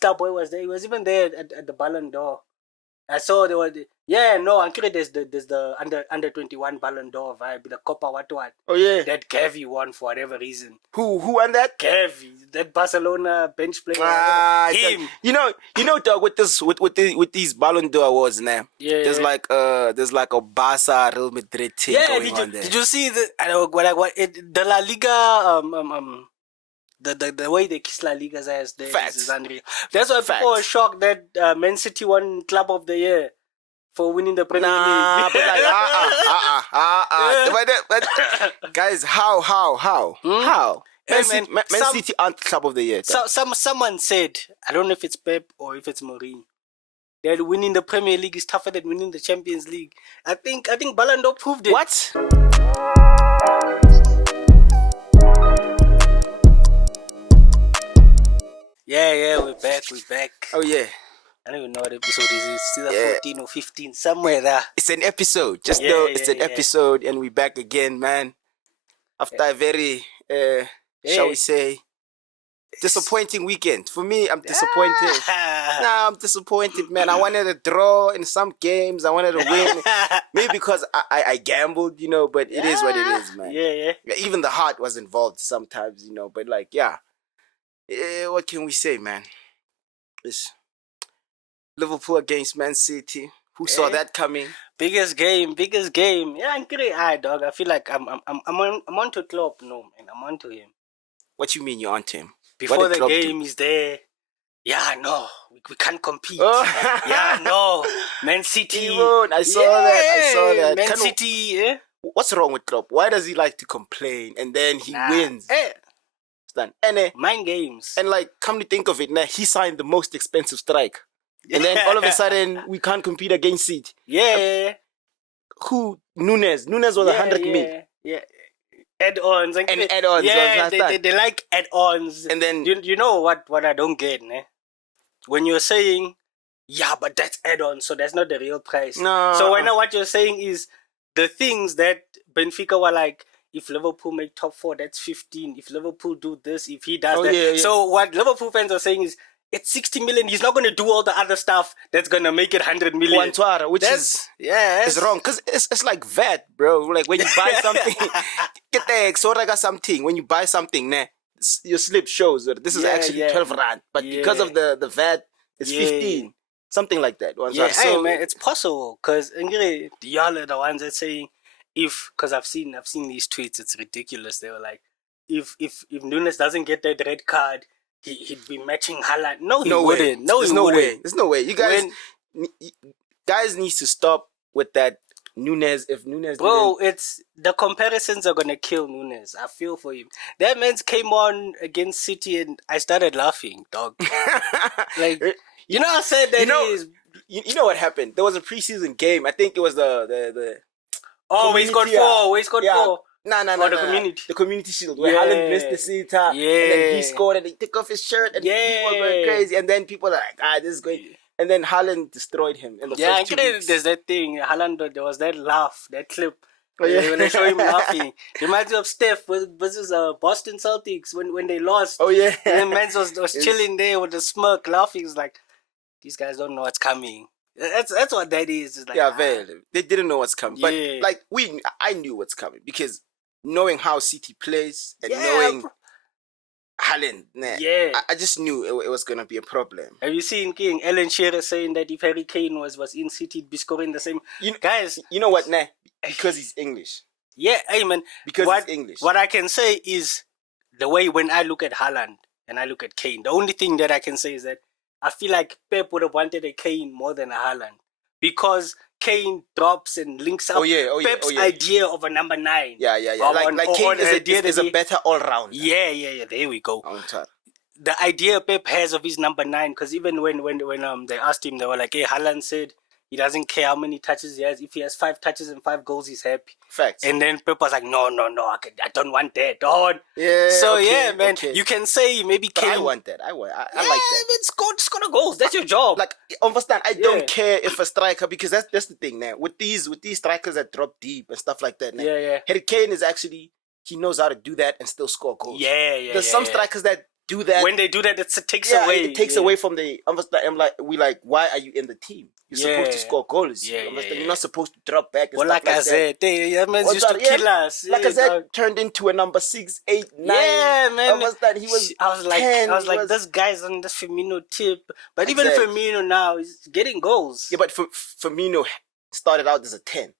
Starboy was there. He was even there at the Ballon d'Or. I saw there was there's the under 21 Ballon d'Or vibe, the Copa what. Oh yeah. That Gavi won for whatever reason. Who won that? Gavi, that Barcelona bench player. Him. You know, dog. With these Ballon d'Or awards now. Yeah. There's like a Barca Real Madrid thing going on there. Did you see the the La Liga the way they kiss La Liga's ass there is unreal. That's why people were shocked that Man City won Club of the Year for winning the Premier League. But guys, how? Man City aren't Club of the Year. Someone said, I don't know if it's Pep or if it's Mourinho, that winning the Premier League is tougher than winning the Champions League. I think Ballon d'Or proved it. What? Yeah, we're back. Oh yeah. I don't even know what episode this is. It's either 14 or 15, somewhere there. It's an episode. Just know it's an episode, and we're back again, man. After a very, shall we say, disappointing weekend. For me, I'm disappointed. I'm disappointed, man. I wanted a draw in some games. I wanted to win. Maybe because I gambled, but it is what it is, man. Yeah. Even the heart was involved sometimes, but what can we say, man? It's Liverpool against Man City. Who saw that coming? Biggest game. Yeah, I'm pretty high, dog. I feel like I'm on to Klopp, no, man. I'm on to him. What you mean you're on to him? Before the game is there. Yeah, no, we can't compete. Yeah, no, Man City. I saw that. Man City. What's wrong with Klopp? Why does he like to complain and then he wins? And mind games. And come to think of it, now he signed the most expensive strike, and then all of a sudden we can't compete against City. Yeah. Who? Nunes was 100 mil. Yeah. Add-ons and add-ons. Yeah, they like add-ons. And then you know what I don't get, ne? When you're saying, yeah, but that's add-on, so that's not the real price. No. So I know what you're saying is the things that Benfica were like, if Liverpool make top 4, that's 15. If Liverpool do this, if he does that. Yeah. So what Liverpool fans are saying is, it's 60 million. He's not going to do all the other stuff that's going to make it 100 million. Which is wrong. Because it's like VAT, bro. Like when you buy something, get the extra something. When you buy something, your slip shows that this is actually 12 rand. But because of the VAT, it's 15. Something like that. So, man, it's possible. Because y'all are the ones that saying, because I've seen these tweets, it's ridiculous. They were like, if Nunes doesn't get that red card, he'd be matching Haaland. No, he wouldn't. There's no way. You guys need to stop with that Nunes. If Nunes, it's the comparisons are gonna kill Nunes. I feel for him. That man's came on against City, and I started laughing, dog. I said that You know what happened? There was a preseason game. I think it was the. Oh, we scored 4. We scored 4. No. The community shield where Haaland missed the seat, and then he scored and he took off his shirt and people were going crazy, and then people are like, this is great. And then Haaland destroyed him in the first 2 weeks. There's that thing. Haaland, there was that laugh, that clip. When they show him laughing. Reminds me of Steph versus Boston Celtics when they lost. Oh yeah. And then Mans was chilling there with a smirk, laughing. It's like, these guys don't know what's coming. That's what that is. It's like, they didn't know what's coming. But I knew what's coming because knowing how City plays and knowing Haaland, I just knew it was gonna be a problem. Have you seen King Alan Shearer saying that if Harry Kane was in City, he'd be scoring the same? Guys, you know what? Because he's English. Yeah, hey man. Because he's English. What I can say is the way when I look at Haaland and I look at Kane, the only thing that I can say is that I feel like Pep would have wanted a Kane more than a Haaland because Kane drops and links up. Pep's idea of a number 9. Yeah. Like Kane is a better all-rounder. Yeah. There we go. The idea Pep has of his number 9, because even when they asked him, they were like, hey, Haaland said he doesn't care how many touches he has. If he has 5 touches and 5 goals, he's happy. Facts. And then Pep was like, no, I don't want that, dog. Yeah. So man, you can say maybe Kane. I want that. I like that. Score the goals. That's your job. Like, understand? I don't care if a striker, because that's the thing now with these strikers that drop deep and stuff like that. Now, Harry Kane is actually, he knows how to do that and still score goals. Yeah. There's some strikers that do that, it takes away. It takes away from the. We like, why are you in the team? You're supposed to score goals. You're not supposed to drop back and stuff like that. That man's used to kill us. Like I said, turned into a number 6, 8, 9. Yeah, man. He was. I was like, 10, this guy's on this Firmino tip. But even Firmino now is getting goals. Yeah, but Firmino started out as a 10.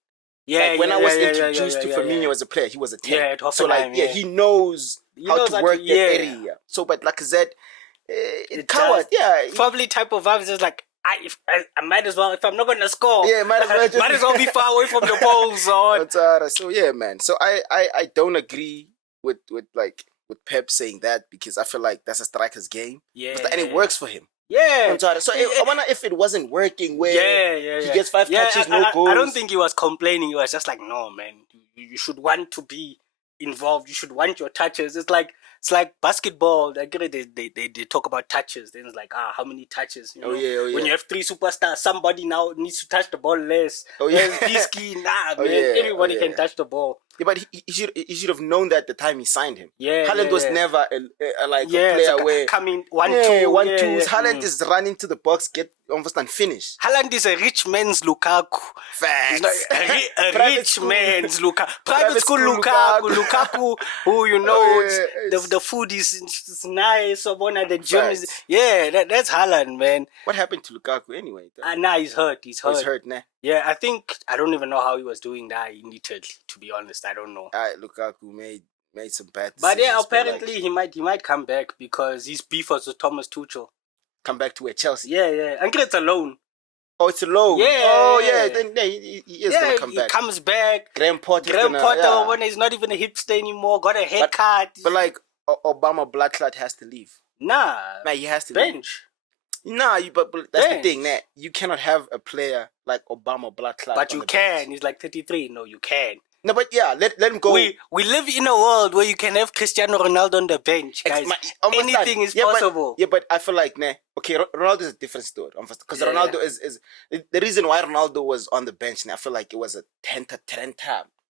Yeah, like when I was introduced to Firmino as a player, he was a 10. Yeah, at so like, he knows how to work that area. So, but like I said, it coward. Yeah, probably type of vibes is like. I might as well, if I'm not going to score, might as well be far away from the balls. So yeah, man. So I don't agree with Pep saying that, because I feel like that's a striker's game. Yeah, and it works for him. Yeah. So I wonder if it wasn't working where he gets 5 touches, no goals. I don't think he was complaining. He was just like, no, man, you should want to be involved. You should want your touches. It's like basketball. I get it. They talk about touches. Then it's like, how many touches? You know? When you have 3 superstars, somebody now needs to touch the ball less. Everybody can touch the ball. Yeah, but he should have known that at the time he signed him. Yeah, Haaland was never a player where coming 1-2. Haaland is running to the box, get almost and finish. Haaland is a rich man's Lukaku. Facts. A rich man's Lukaku. Private school Lukaku. Who the food is nice. So the gym is that's Haaland, man. What happened to Lukaku anyway? Nah, he's hurt. He's hurt, nah. Yeah, I don't even know how he was doing that in Italy, to be honest. I don't know. Lukaku made some bad decisions. But yeah, apparently he might come back, because his beef was with Thomas Tuchel. Come back to Chelsea? Yeah. And it's a loan. Oh, it's a loan? Yeah. Oh, yeah. Then he is going to come back. He comes back. Graham Potter, when he's not even a hipster anymore, got a haircut. But like, Obama Bloodclot has to leave. Nah, he has to bench. Nah, but that's the thing, that you cannot have a player like Obama Bloodclot. But you can. Bench. He's like 33. No, you can. No, but yeah, let him go. We live in a world where you can have Cristiano Ronaldo on the bench, guys. Anything is possible. But I feel like, okay, Ronaldo is a different story. Because Ronaldo is the reason why Ronaldo was on the bench. I feel like it was a 10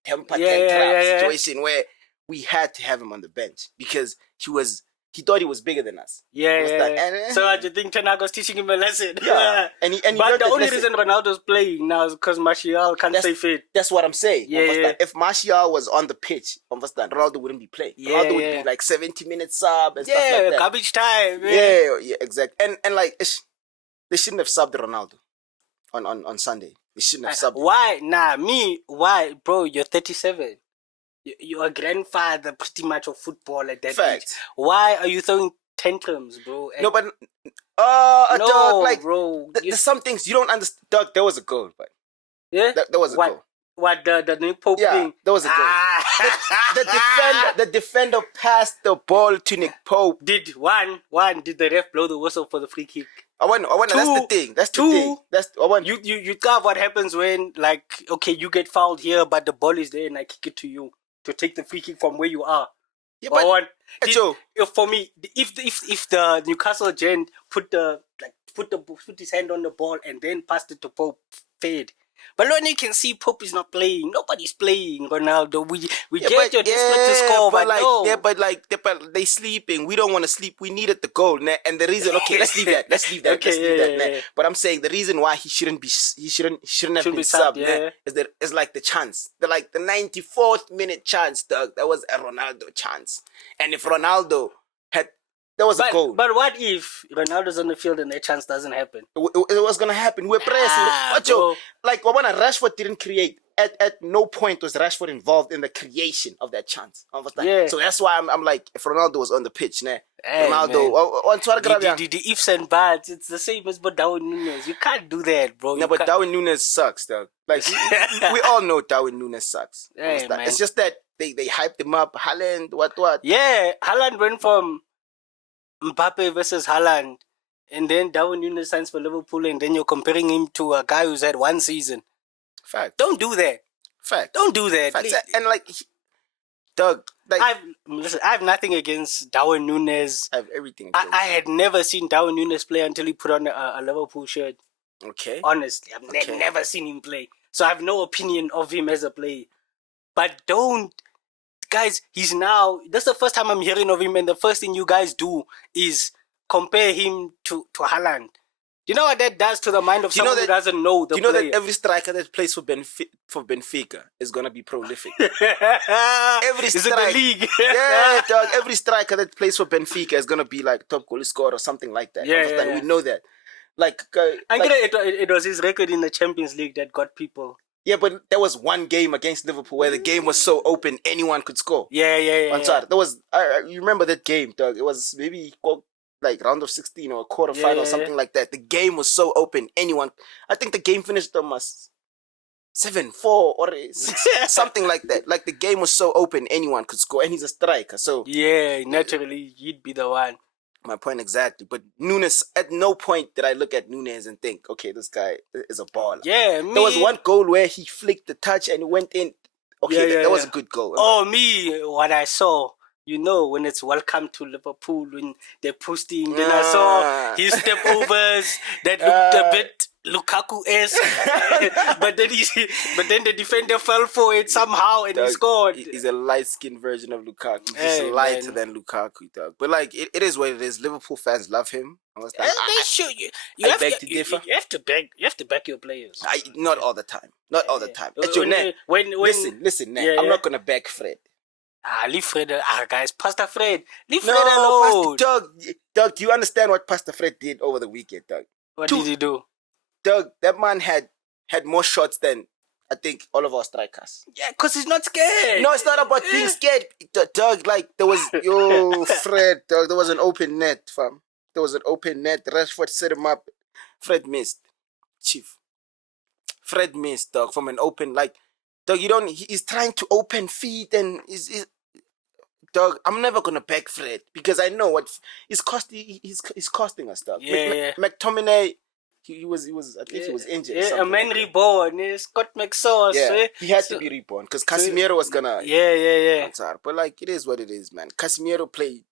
situation where we had to have him on the bench, because he thought he was bigger than us. So I just think Tenago's teaching him a lesson. Yeah. But the only reason Ronaldo's playing now is because Martial can't stay fit. That's what I'm saying. If Martial was on the pitch, Ronaldo wouldn't be playing. Ronaldo would be like 70 minutes sub and stuff like that. Garbage time. Yeah, exactly. And like, they shouldn't have subbed Ronaldo on Sunday. They shouldn't have subbed. Why? Why? Bro, you're 37. You're a grandfather pretty much of football at that age. Why are you throwing tantrums, bro? No, but no, like, bro. There's some things you don't understand. Doug, there was a goal, but there was a goal. What the Nick Pope thing? There was a goal. The defender passed the ball to Nick Pope. Did the ref blow the whistle for the free kick? I want. That's the thing. That's the thing. You got what happens when, like, okay, you get fouled here, but the ball is there and I kick it to you to take the free kick from where you are. Yeah, but for me, if the Newcastle gent put his hand on the ball and then passed it to Pope, fade. But when you can see Pope is not playing, nobody's playing. Ronaldo, we get your desperate to score, but no. But they sleeping. We don't want to sleep. We needed the goal, and the reason. Okay, let's leave that. Okay, But I'm saying the reason why he shouldn't have been subbed. Is like the chance. The 94th minute chance, Doug. That was a Ronaldo chance. And if Ronaldo had. There was a goal. But what if Ronaldo's on the field and that chance doesn't happen? It was going to happen. We're pressing. Like, Rashford didn't create. At no point was Rashford involved in the creation of that chance. So that's why I'm like, if Ronaldo was on the pitch, Ronaldo. The ifs and buts, it's the same as Darwin Núñez. You can't do that, bro. No, but Darwin Núñez sucks, though. Like, we all know Darwin Núñez sucks. It's just that they hyped him up. Haaland, what? Yeah, Haaland went from Mbappe versus Haaland, and then Darwin Núñez signs for Liverpool, and then you're comparing him to a guy who's had one season. Fact. Don't do that. Fact. Don't do that. Fact. And like, Doug, like, I have nothing against Darwin Núñez. I have everything against I had never seen Darwin Núñez play until he put on a Liverpool shirt. Okay. Honestly, I've never seen him play, so I have no opinion of him as a player. But don't guys, he's now. That's the first time I'm hearing of him, and the first thing you guys do is compare him to Haaland. Do you know what that does to the mind of someone who doesn't know the player? Do you know that every striker that plays for Benfica is gonna be prolific? Every is it the league? Yeah, dog. Every striker that plays for Benfica is gonna be like top goal scorer or something like that. Yeah. We know that. It was his record in the Champions League that got people. Yeah, but there was one game against Liverpool where the game was so open anyone could score. Yeah. There was. You remember that game, dog? It was maybe like round of 16 or a quarter final or something like that. The game was so open, anyone. I think the game finished almost 7-4 or 6, something like that. Like the game was so open, anyone could score, and he's a striker. So yeah, naturally he'd be the one. My point exactly. But Nunes, at no point did I look at Nunes and think, okay, this guy is a baller. Yeah, there was one goal where he flicked the touch and went in. Okay, that was a good goal. What I saw. You know, when it's welcome to Liverpool, when they're posting, then I saw his step overs that looked a bit Lukaku-esque, but then the defender fell for it somehow and he scored. He's a light-skinned version of Lukaku. He's just lighter than Lukaku, dog. But like, it is what it is. Liverpool fans love him. They should. You have to back your players. Not all the time. Not all the time. Listen, I'm not gonna back Fred. Leave Fred. Guys, Pastor Fred. Leave Fred alone. Dog, do you understand what Pastor Fred did over the weekend, dog? What did he do? Dog, that man had more shots than, I think, all of our strikers. Yeah, because he's not scared. No, it's not about being scared. Dog, like, there was, Fred, dog, there was an open net, fam. There was an open net. Rashford set him up. Fred missed. Chief. Fred missed, dog, from an open, like, dog, he's trying to open feet and dog, I'm never gonna back Fred because I know what he's costing us, dog. McTominay, he was at least he was injured. Yeah, a man reborn. Scott McSauce. Yeah, he had to be reborn because Casemiro was gonna. Yeah. But like, it is what it is, man. Casemiro played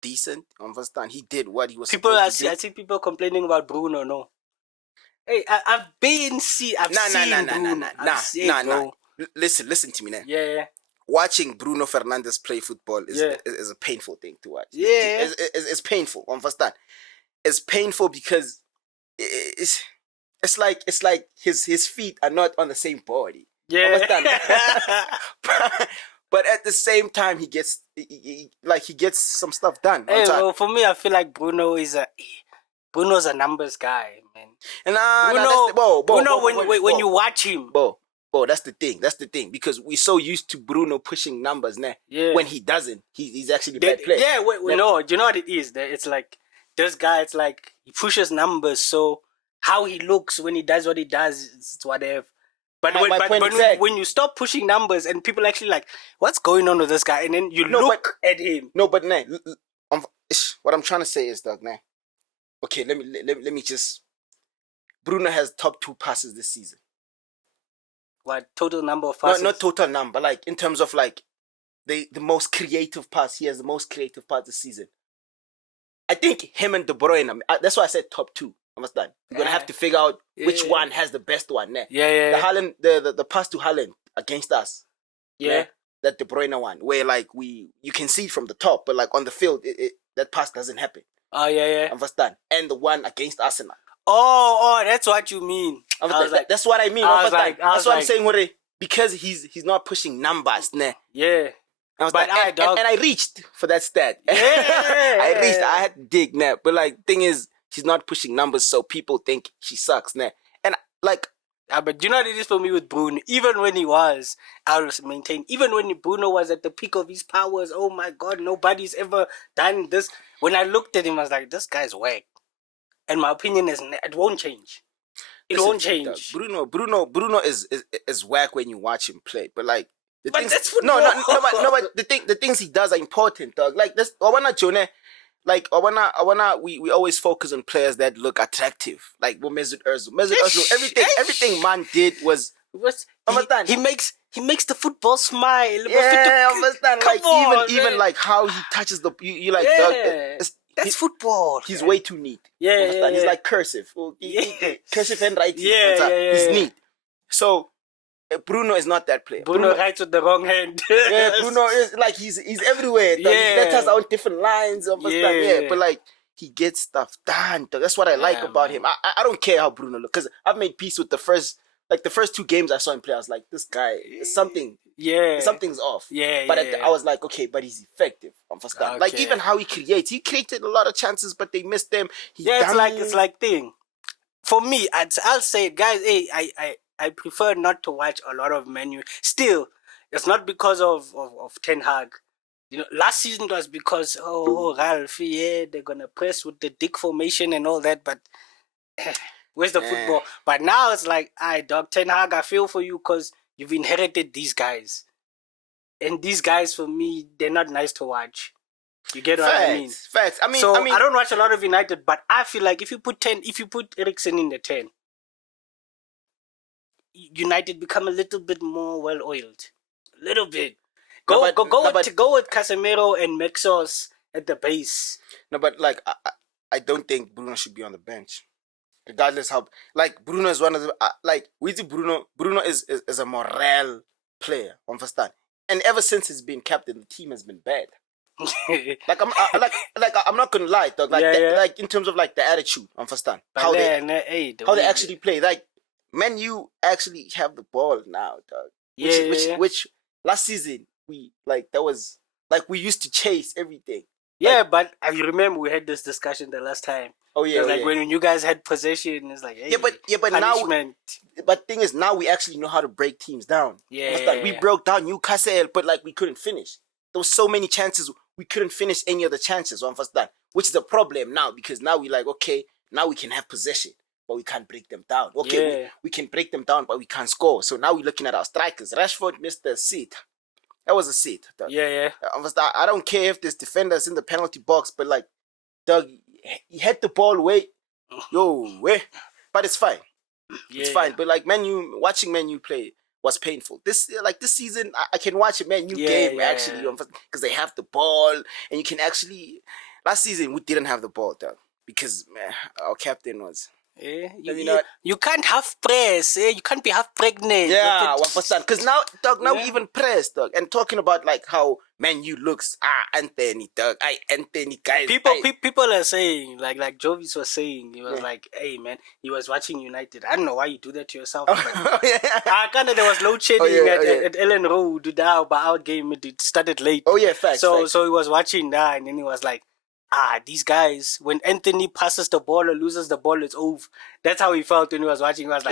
decent on first time. He did what he was. I see people complaining about Bruno. No. Hey, I've seen Bruno. Listen to me now. Yeah. Watching Bruno Fernandes play football is a painful thing to watch. Yeah. It's painful on first time. It's painful because it's like his feet are not on the same body. Yeah. But at the same time, he gets some stuff done. Well, for me, I feel like Bruno's a numbers guy, man. Bruno, when you watch him, that's the thing. Because we're so used to Bruno pushing numbers now. Yeah. When he doesn't, he's actually a bad player. Yeah, no, do you know what it is? It's like this guy. It's like he pushes numbers. So how he looks when he does what he does, it's whatever. But when you stop pushing numbers and people actually like, what's going on with this guy? And then you look at him. No, but nah, what I'm trying to say is, dog, nah. Okay, let me just. Bruno has top 2 passes this season. What total number of passes? Not total number. Like in terms of like the most creative pass. He has the most creative pass this season. I think him and De Bruyne. That's why I said top 2. Understand? You're gonna have to figure out which one has the best one. Nah. Yeah. The Haaland, the pass to Haaland against us. Yeah. Nah? That De Bruyne one, where like you can see it from the top, but like on the field, that pass doesn't happen. Oh yeah. Understand? And the one against Arsenal. Oh, that's what you mean. That's what I mean. That's what I'm saying, Hore. Because he's not pushing numbers, nah. Yeah. And I reached for that stat. Yeah. I had to dig, nah. But like, thing is, he's not pushing numbers, so people think he sucks, nah. And like, but you know what it is for me with Bruno? Even when I maintain, even when Bruno was at the peak of his powers, oh my God, nobody's ever done this. When I looked at him, I was like, this guy's whack. And my opinion is, it won't change. It won't change. Bruno is whack when you watch him play, but like that's but the things he does are important, dog. Like this, we always focus on players that look attractive, like Mesut Ozil. Everything man did was he makes the football smile. Yeah, understand. Like even like how he touches the you like dog. That's football. He's way too neat. Yeah. He's like cursive. Cursive handwriting. Yeah. He's neat. So Bruno is not that player. Bruno writes with the wrong hand. Yeah, Bruno is like he's everywhere. Dog. Yeah. He letters out different lines of Yeah, stuff. Yeah, yeah. but like he gets stuff done. Dog. That's what I like about him. I don't care how Bruno looks because I've made peace with the first 2 games I saw him play. I was like, this guy is something. Yeah, something's off. Yeah, but yeah. I was like, okay, but he's effective. Okay. Like even how he created a lot of chances, but they missed them. It's like thing. For me, I'll say, guys, hey, I prefer not to watch a lot of menu. Still, it's not because of Ten Hag. You know, last season it was because Ralph, yeah, they're gonna press with the dick formation and all that, but where's the football? But now it's like, dog, Ten Hag, I feel for you because you've inherited these guys, and these guys for me, they're not nice to watch. You get what I mean? Facts. I mean, I don't watch a lot of United, but I feel like if you put Eriksen in the 10, United become a little bit more well oiled, a little bit. Go with Casemiro and Mexos at the base. No, but like I don't think Bruno should be on the bench, regardless how like Bruno is one of the Bruno is a morale player. Understand? And ever since he's been captain, the team has been bad. Like I'm not gonna lie, dog. Like like in terms of like the attitude, understand how they actually play. Like Man U actually have the ball now, dog. Which last season we we used to chase everything. Yeah, but you remember we had this discussion the last time. Oh yeah, when you guys had possession, it's like but punishment. Now, but thing is now we actually know how to break teams down. We broke down Newcastle, but like we couldn't finish. There was so many chances we couldn't finish any of the chances on first time, which is a problem now because now we like okay, now we can have possession, but we can't break them down. Okay, we can break them down, but we can't score. So now we're looking at our strikers. Rashford missed the seat. That was a seat. Dog. I don't care if there's defenders in the penalty box, but like, dog, he had the ball way, but it's fine. It's fine. But like watching Man U play was painful. This season, I can watch a Man U game actually because they have the ball and you can actually. Last season we didn't have the ball, dog, because our captain was. You can't half press. You can't be half pregnant. Yeah, because now, dog, we even press, dog. And talking about like how Man U looks, Anthony, dog, Anthony, guys. People are saying like Jovis was saying, he was like, hey man, he was watching United. I don't know why you do that to yourself. Kind of there was load shedding at Ellen Road now, but our game it started late. Oh yeah, facts. So he was watching that, and then he was like. These guys, when Anthony passes the ball or loses the ball, it's over. That's how he felt when he was watching. He was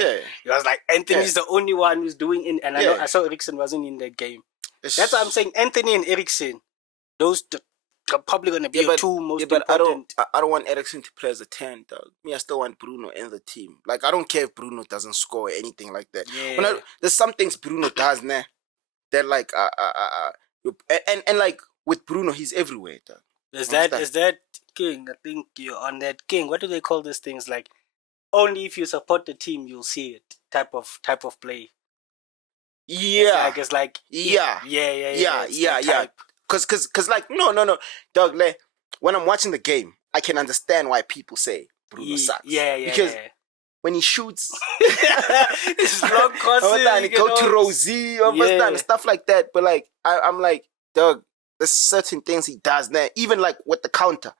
like, Anthony's the only one who's doing it. And I saw Eriksen wasn't in that game. That's why I'm saying Anthony and Eriksen, those are probably going to be the two most important. I don't want Eriksen to play as a 10, dog. I still want Bruno in the team. Like, I don't care if Bruno doesn't score or anything like that. Yeah. There's some things Bruno does, nah. They're like, and like, with Bruno, he's everywhere, dog. Is that King? I think you're on that King. What do they call these things? Like only if you support the team you'll see it. Type of play. Yeah. It's like yeah. Cause like no, dog. Like, when I'm watching the game, I can understand why people say Bruno sucks. Because when he shoots, it's long crosses. And go to Rosie, and stuff like that. But like, I'm like, dog. There's certain things he does there, even like with the counter.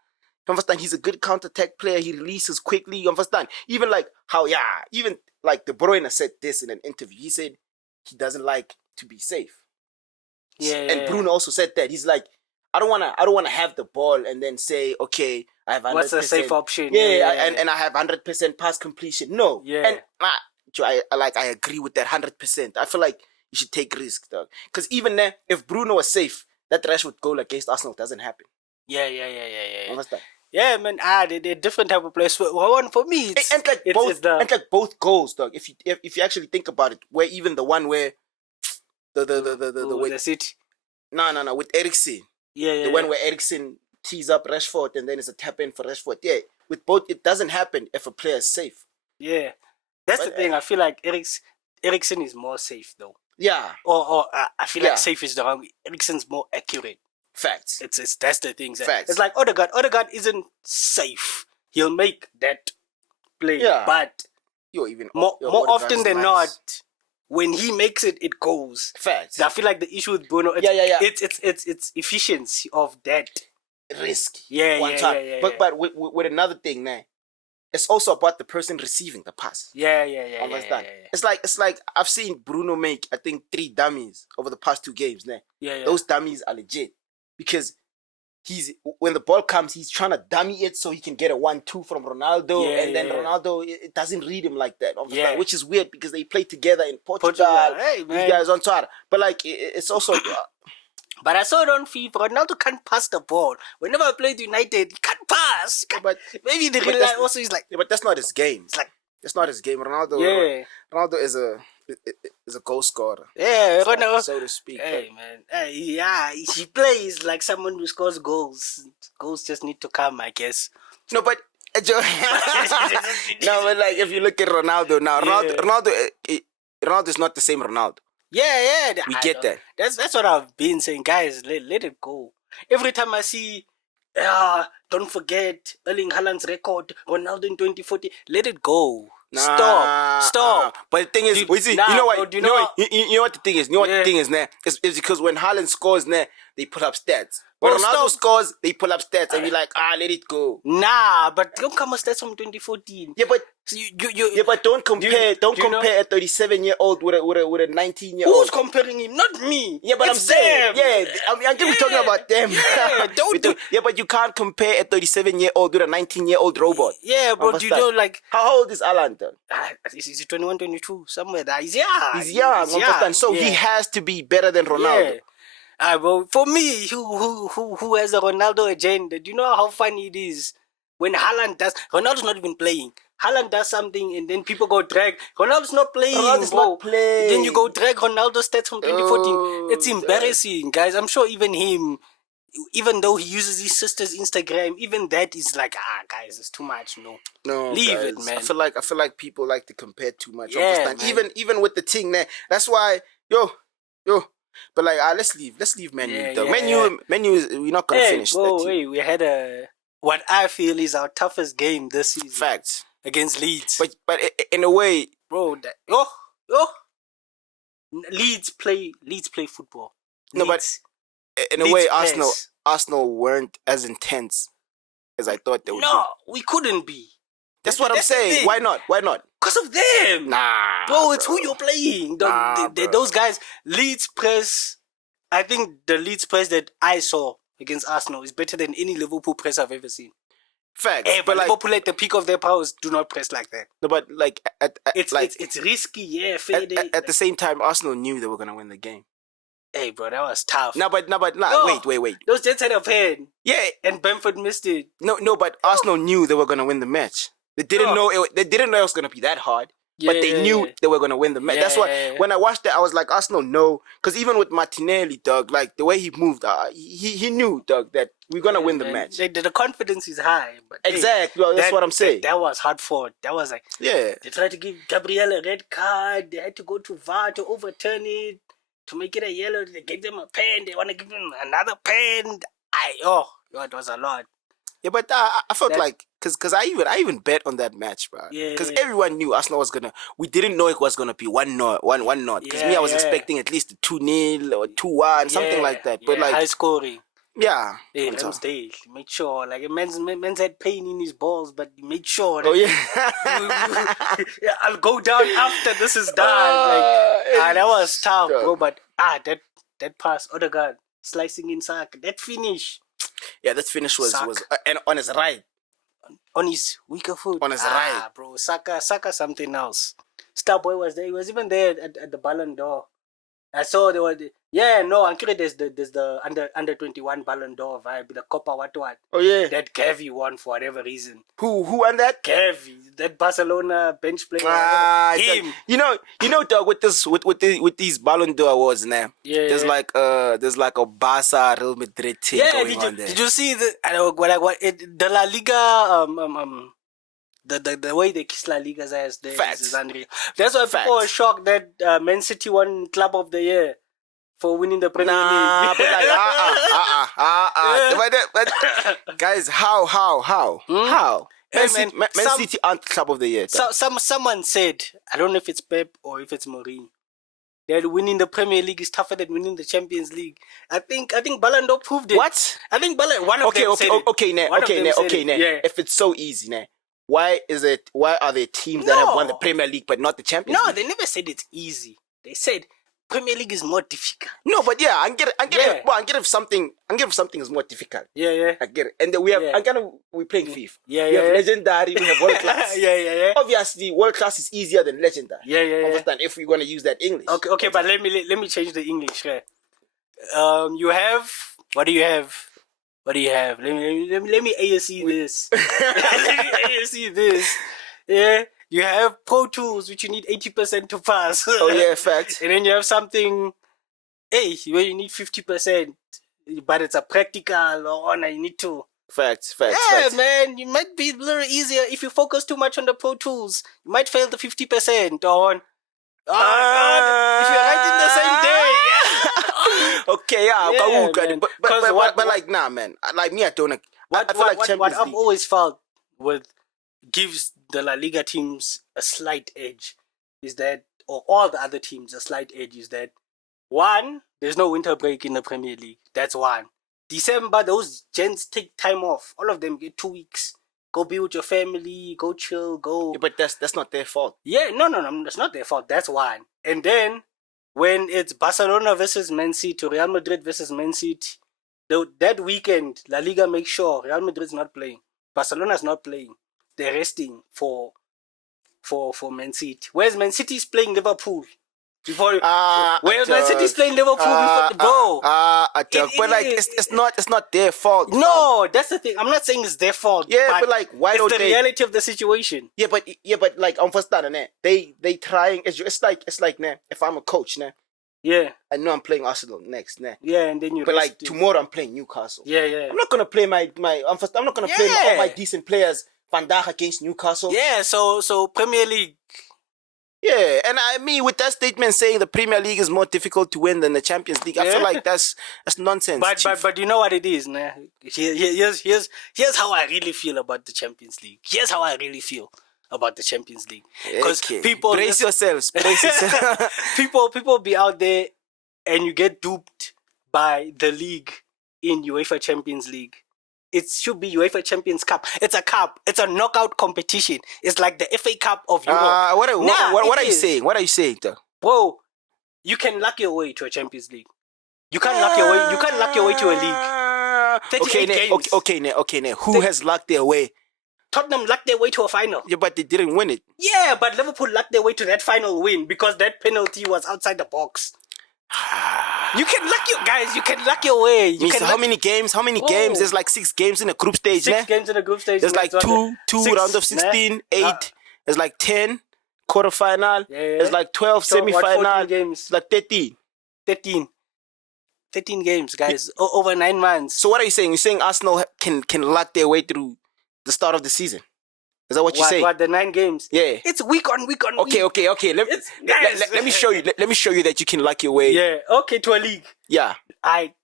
You understand? He's a good counter-attack player. He releases quickly. You understand? Even like how, even like De Bruyne said this in an interview. He said he doesn't like to be safe. And Bruno also said that. He's like, I don't wanna have the ball and then say, okay, I have 100%. What's the safe option? And I have 100% pass completion. No. And I agree with that 100%. I feel like you should take risks, dog. Because even there, if Bruno was safe, that Rashford goal against Arsenal doesn't happen. Yeah. Understand? Yeah, man. They're different type of players. For me, it's both goals, dog. If you actually think about it, where even the one where the City. No, with Eriksen. The one where Eriksen tees up Rashford and then it's a tap in for Rashford. Yeah, with both it doesn't happen if a player is safe. Yeah, that's the thing. I feel like Eriksen is more safe though. Yeah. Or I feel like safe is the wrong. Eriksen's more accurate. Facts. It's that's the thing. Facts. It's like Odegaard. Odegaard isn't safe. He'll make that play, but more often than not, when he makes it, it goes. Facts. I feel like the issue with Bruno, it's efficiency of that risk. Yeah. But with another thing, man, it's also about the person receiving the pass. Yeah. Understand? It's like I've seen Bruno make, I think, 3 dummies over the past 2 games. Nah. Yeah. Those dummies are legit because when the ball comes, he's trying to dummy it so he can get a 1-2 from Ronaldo, and then Ronaldo it doesn't read him like that. Which is weird because they play together in Portugal. Hey, man. These guys on Twitter, but like it's also. But I saw it on FIFA. Ronaldo can't pass the ball. Whenever I played United, he can't pass. But maybe the real life also is like. Yeah, but that's not his game. It's like that's not his game. Ronaldo is a goal scorer. Yeah, Ronaldo, so to speak. Hey man, he plays like someone who scores goals. Goals just need to come, I guess. No, but no, but like if you look at Ronaldo now, Ronaldo is not the same Ronaldo. Yeah. We get that. That's what I've been saying, guys. Let it go. Every time I see, don't forget Erling Haaland's record, Ronaldo in 2040. Let it go. Stop. But the thing is, you know what the thing is? You know what the thing is, nah? It's because when Haaland scores, nah, they put up stats. When Ronaldo scores, they pull up stats and you're like, let it go. Nah, but don't come with stats from 2014. Yeah, but but don't compare a 37-year-old with a 19-year-old. Who's comparing him? Not me. Yeah, but I'm saying, I'm talking about them. Yeah, but you can't compare a 37-year-old with a 19-year-old robot. Yeah, but you know, like how old is Alan then? Is he 21, 22 somewhere? He's young. He's young. So he has to be better than Ronaldo. Yeah. Well, for me, who has a Ronaldo agenda? Do you know how funny it is when Haaland does? Ronaldo's not even playing. Haaland does something, and then people go drag. Ronaldo's not playing. Not playing. Then you go drag Ronaldo's stats from 2014. It's embarrassing, guys. I'm sure even him, even though he uses his sister's Instagram, even that is like, guys, it's too much. No, leave it, man. I feel like people like to compare too much. Yeah, even with the thing, man. That's why, yo. But like, let's leave Man U. Man U, we're not gonna finish that team. We had what I feel is our toughest game this season. Facts against Leeds. But in a way, bro, Leeds play football. No, but in a way, Arsenal weren't as intense as I thought they would. No, we couldn't be. That's what I'm saying. Why not? Because of them. Nah, bro, it's who you're playing. Those guys, Leeds press. I think the Leeds press that I saw against Arsenal is better than any Liverpool press I've ever seen. Facts. But Liverpool at the peak of their powers do not press like that. No, but like it's risky, yeah. At the same time, Arsenal knew they were gonna win the game. Hey, bro, that was tough. Wait. Those Jets had a pen. Yeah, and Bamford missed it. No, but Arsenal knew they were gonna win the match. They didn't know it was gonna be that hard. But they knew they were gonna win the match. That's why when I watched it, I was like, Arsenal, no, because even with Martinelli, dog, like the way he moved, he knew, dog, that we're gonna win the match. The confidence is high. But exactly, that's what I'm saying. That was hard fought. That was like, they tried to give Gabriel a red card. They had to go to VAR to overturn it to make it a yellow. They gave them a pen. They want to give them another pen. It was a lot. Yeah, but I felt like because I even bet on that match, bro. Because everyone knew Arsenal was gonna. We didn't know it was gonna be 1-0. Because I was expecting at least a 2-0 or 2-1, something like that. But like high scoring. Yeah. Hey, Ramsdale made sure, like man's had pain in his balls, but he made sure. I'll go down after this is done. That was tough, bro. But that pass, Odegaard slicing in Saka, that finish. Yeah, that finish was and on his right. On his weaker foot. On his right. Bro, Saka something else. Starboy was there. He was even there at the Ballon d'Or. I saw there were I'm curious there's the under 21 Ballon d'Or vibe, the Copa what. Oh yeah. That Gavi won for whatever reason. Who won that? Gavi, that Barcelona bench player. Him. You know, dog, with these Ballon d'Or awards now. Yeah. There's like a Barca Real Madrid thing going on there. Did you see the La Liga the way they kiss La Liga's ass there is unreal. That's why people were shocked that Man City won Club of the Year for winning the Premier League. But guys, how? How? Man City aren't Club of the Year. Someone said, I don't know if it's Pep or if it's Mourinho, that winning the Premier League is tougher than winning the Champions League. I think Ballon d'Or proved it. What? I think one of them said it. Okay, now. Yeah. If it's so easy, now, why are there teams that have won the Premier League but not the Champions League? No, they never said it's easy. They said Premier League is more difficult. No, but yeah, I get it. Well, I get if something is more difficult. Yeah. I get it. And then we have, we're playing FIFA. Yeah. We have legendary, we have world class. Yeah. Obviously, world class is easier than legendary. Yeah. Understand? If we're gonna use that English. Okay, but let me change the English. Yeah. You have, what do you have? Let me ASC this. Let me ASC this. Yeah. You have Pro Tools, which you need 80% to pass. Oh yeah, fact. And then you have something, where you need 50%, but it's a practical or honor. You need to. Facts. Man, you might be a little easier if you focus too much on the Pro Tools. You might fail the 50% on. If you're writing the same day. Okay, man. But like, nah, man. Like me, I don't. I feel like Champions what League. I've always felt gives the La Liga teams a slight edge is that, or all the other teams a slight edge is that, one, there's no winter break in the Premier League. That's one. December, those gents take time off. All of them get 2 weeks. Go be with your family, go chill, go. Yeah, but that's not their fault. Yeah, no, that's not their fault. That's one. And then, when it's Barcelona versus Man City, Real Madrid versus Man City, that weekend, La Liga makes sure Real Madrid's not playing. Barcelona's not playing. They're resting for Man City. Whereas Man City's playing Liverpool. Whereas Man City's playing Liverpool bro. But like it's not their fault. No, that's the thing. I'm not saying it's their fault. Yeah, but like why don't it's the reality of the situation. Yeah, but like on first start, they trying. It's like nah, if I'm a coach, nah. Yeah. I know I'm playing Arsenal next, nah. Yeah, and then you. But like tomorrow, I'm playing Newcastle. Yeah. I'm not gonna play I'm not gonna play all my decent players. Van Dijk against Newcastle. Yeah, so Premier League. Yeah, and I mean with that statement saying the Premier League is more difficult to win than the Champions League, I feel like that's nonsense. But you know what it is, nah? Here's how I really feel about the Champions League. Here's how I really feel about the Champions League. Because people brace yourselves. people be out there and you get duped by the league in UEFA Champions League. It should be UEFA Champions Cup. It's a cup. It's a knockout competition. It's like the FA Cup of Europe. What are you saying? What are you saying, though? Bro, you can luck your way to a Champions League. You can't luck your way. You can't luck your way to a league. Okay, now. Who has lucked their way? Tottenham lucked their way to a final. Yeah, but they didn't win it. Yeah, but Liverpool lucked their way to that final win because that penalty was outside the box. You can luck your way. How many games? There's like 6 games in the group stage. 6 games in the group stage. There's like two rounds of 16, 8. There's like 10 quarterfinal. Yeah. There's like 12 semi-final. Games. Like 13 games, guys. Over 9 months. So what are you saying? You're saying Arsenal can luck their way through the start of the season? Is that what you're saying? What, the 9 games? Yeah. It's week on week. Okay. Let me show you. Let me show you that you can luck your way. Yeah. Okay, to a league. Yeah.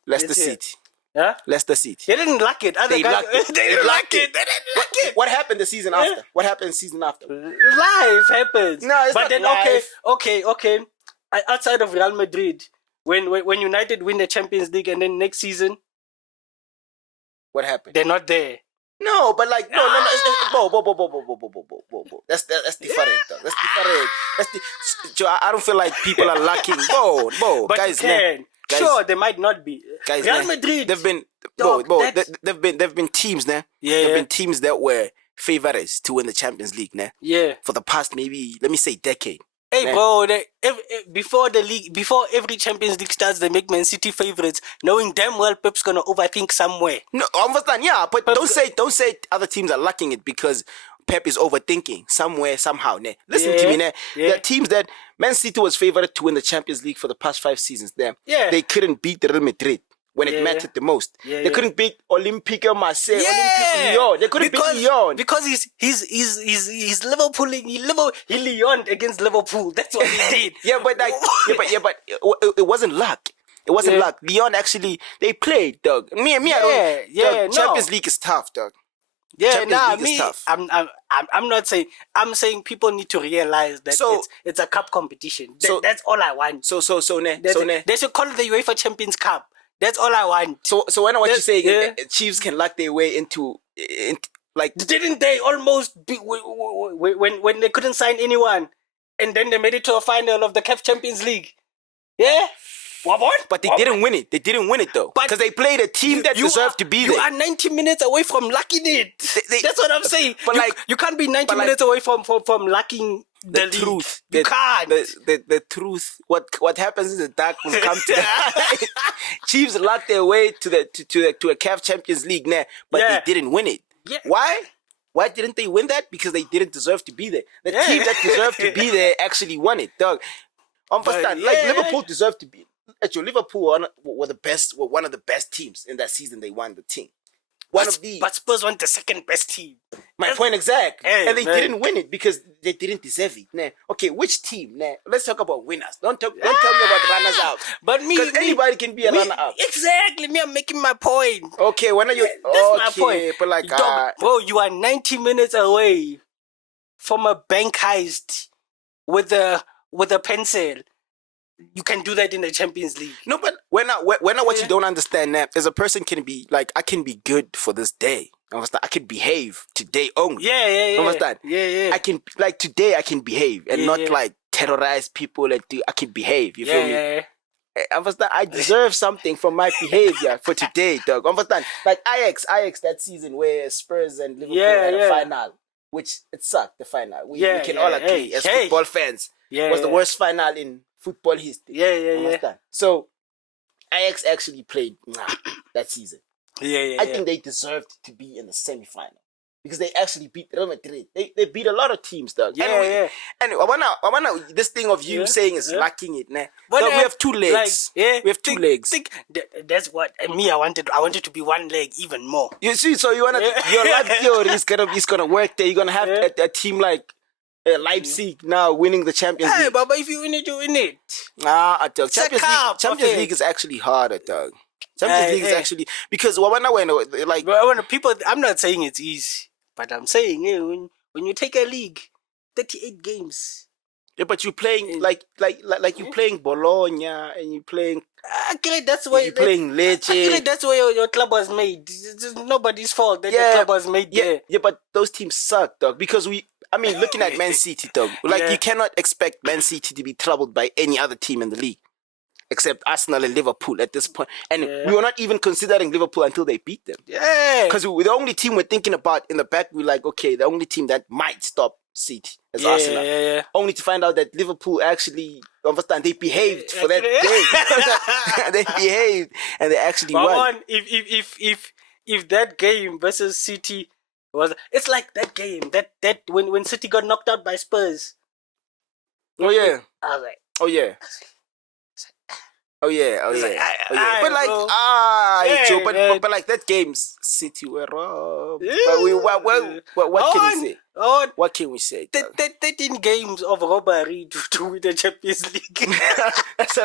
Leicester City. Huh? Leicester City. They didn't luck it. They didn't luck it. What happened the season after? What happened the season after? Life happens. No, it's not life. Okay. Outside of Real Madrid, when United win the Champions League and then next season, what happened? They're not there. No, but like no. That's different. Though. That's different. I don't feel like people are lacking. But guys, sure, they might not be. Guys, Real Madrid. They've been teams, nah. Yeah. There've been teams that were favorites to win the Champions League, nah. Yeah. For the past maybe let me say decade. Hey, bro, before every Champions League starts, they make Man City favorites, knowing damn well Pep's gonna overthink somewhere. No, I understand, yeah, but don't say other teams are lacking it because Pep is overthinking somewhere, somehow. Nah. Listen to me, nah. There are teams that Man City was favored to win the Champions League for the past 5 seasons. They couldn't beat Real Madrid when it mattered the most. They couldn't beat Olympique Marseille, Olympique Lyon. They couldn't beat Lyon because he's Liverpool. He Lyon against Liverpool. That's what he did. but it wasn't luck. It wasn't luck. Lyon actually they played, dog. I don't. Champions League is tough, dog. Yeah, Champions League is tough. I'm not saying. I'm saying people need to realize that it's a cup competition. That's all I want. They should call it the UEFA Champions Cup. That's all I want. So when what you saying, Chiefs can luck their way into like, didn't they almost be, when they couldn't sign anyone, and then they made it to a final of the CAF Champions League? Yeah. What? But they didn't win it. They didn't win it though, because they played a team that deserved to be there. You are 90 minutes away from lucking it. That's what I'm saying. But you can't be 90 minutes away from lucking the truth. You can't. The truth. What happens in the dark will come to the light. Chiefs lucked their way to a CAF Champions League now, but they didn't win it. Yeah. Why? Why didn't they win that? Because they didn't deserve to be there. The team that deserved to be there actually won it, dog. Understand? Like Liverpool deserved to be. Actually, Liverpool were one of the best teams in that season. They won the team. But Spurs won the second best team. My point exact. And they didn't win it because they didn't deserve it. Nah. Okay, which team? Nah. Let's talk about winners. Don't tell me about runners up. But because anybody can be a runner up. Exactly. I'm making my point. Okay, when are you? That's my point. But like, bro, you are 90 minutes away from a bank heist with a pencil. You can do that in the Champions League. No, but when what you don't understand now, as a person can be like, I can be good for this day. Understand? I can behave today only. Yeah. Understand? Yeah. I can, like, today I can behave and not like terrorize people and I can behave. You feel me? Yeah. Understand? I deserve something from my behavior for today, dog. Understand? Like Ajax that season where Spurs and Liverpool had a final, which it sucked. The final. We can all agree as football fans. Was the worst final in football history. Yeah. So Ajax actually played that season. I think they deserved to be in the semi-final because they actually beat Real Madrid. They beat a lot of teams, dog. Yeah. Anyway, I wanna this thing of you saying is lacking it, nah. But we have two legs. Like, we have two legs. That's what me. I wanted to be one leg even more. You see, so you wanna your life theory is gonna work there. You're gonna have a team like Leipzig now winning the Champions League. Hey, but if you win it, you win it. Dog. Champions League is actually harder, dog. Champions League is actually because when people. I'm not saying it's easy, but I'm saying when you take a league, 38 games. Yeah, but you're playing like you're playing Bologna and you're playing. That's why you're playing Lecce. That's why your club was made. It's nobody's fault that the club was made there. Yeah, but those teams suck, dog. Because looking at Man City, dog. Like you cannot expect Man City to be troubled by any other team in the league, except Arsenal and Liverpool at this point. And we were not even considering Liverpool until they beat them. Yeah. Because the only team we're thinking about in the back, we're like, okay, the only team that might stop City is Arsenal. Yeah. Only to find out that Liverpool actually, understand, they behaved for that day. They behaved and they actually won. If that game versus City it's like that game that when City got knocked out by Spurs. Oh yeah. I was like, oh yeah. But like that game, City were robbed. But what can we say? What can we say? 13 games of robbery to win the Champions League. That's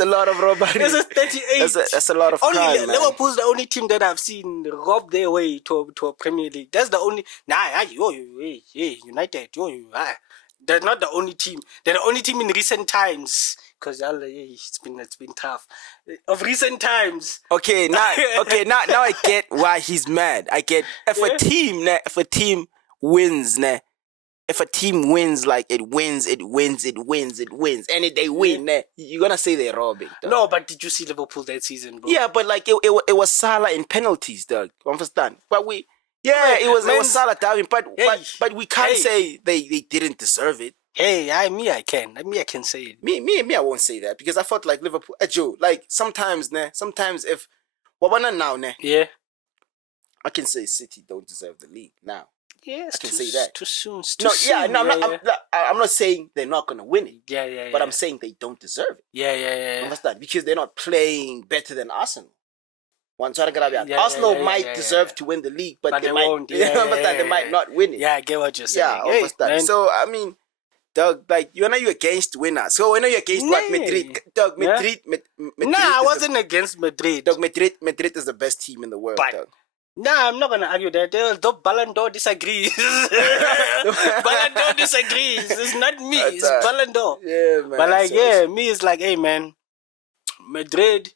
a lot of robbery. This is 38. That's a lot of crime, Liverpool's the only team that I've seen rob their way to a Premier League. That's the only. United. They're not the only team. They're the only team in recent times. Because it's been tough. Of recent times. Okay, now I get why he's mad. I get if a team wins, if a team wins, like it wins, and if they win, you're gonna say they're robbing. Dog. No, but did you see Liverpool that season, bro? Yeah, but like it was Salah in penalties, dog. Understand? But it was Salah diving, but we can't say they didn't deserve it. Hey, I can say it. Me, I won't say that because I felt like Liverpool, Joe. Like sometimes if now, I can say City don't deserve the league now. Yes, I can say that. Too soon. I'm not saying they're not gonna win it. Yeah. But I'm saying they don't deserve it. Yeah. Understand? Because they're not playing better than Arsenal. Arsenal might deserve to win the league, but they won't. They might not win it. Yeah, I get what you're saying. Yeah, understand. So I mean. Dog, like you against winners. So when are you against what Madrid? Dog, Madrid. I wasn't against Madrid. Dog, Madrid is the best team in the world. Dog. Nah, I'm not gonna argue that. The Ballon d'Or disagrees. Ballon d'Or disagrees. It's not me. It's Ballon d'Or. Yeah, man. But like, yeah, me it's like, hey, man, Madrid.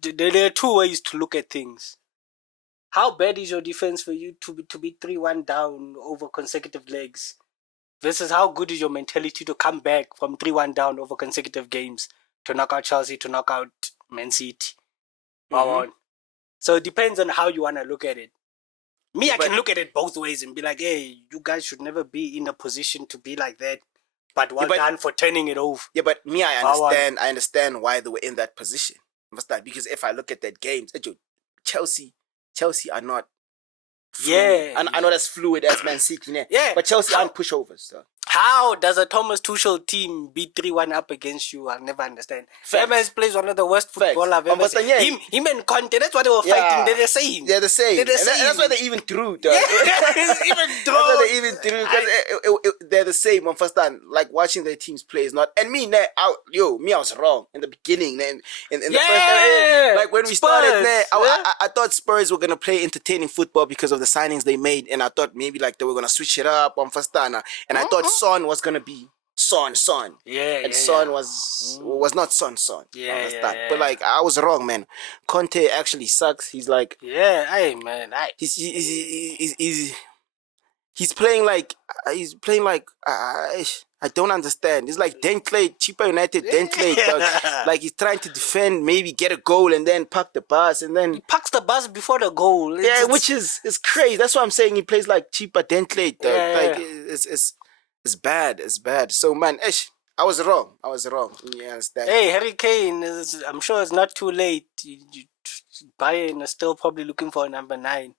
There are two ways to look at things. How bad is your defense for you to be 3-1 down over consecutive legs? Versus how good is your mentality to come back from 3-1 down over consecutive games to knock out Chelsea, to knock out Man City. So it depends on how you want to look at it. Me, I can look at it both ways and be like, hey, you guys should never be in a position to be like that. But well done for turning it over. Yeah, but me, I understand why they were in that position. Understand? Because if I look at that game, Chelsea are not fluid. I know that's fluid as Man City. Yeah. But Chelsea aren't pushovers. So. How does a Thomas Tuchel team beat 3-1 up against you? I'll never understand. Fairman plays one of the worst football I've ever seen. Him and Conte, that's what they were fighting. They're the same. They're the same. And that's why they even threw. Even That's why they even threw. Because they're the same. Understand? Like watching their teams play is not. And me, I was wrong in the beginning. In the first, like when we started, I thought Spurs were gonna play entertaining football because of the signings they made, and I thought maybe like they were gonna switch it up on Fastana, and I thought Son was gonna be Son. Son was not Son. But like I was wrong, man. Conte actually sucks. He's like he's playing like I don't understand. It's like Denkley, cheaper United Denkley. Like he's trying to defend, maybe get a goal and then park the bus and then... He parks the bus before the goal. Which is crazy. That's what I'm saying. He plays like cheaper Denkley. Like it's bad. It's bad. So man, I was wrong. You understand? Hey, Harry Kane, I'm sure it's not too late. Bayern is still probably looking for a number 9.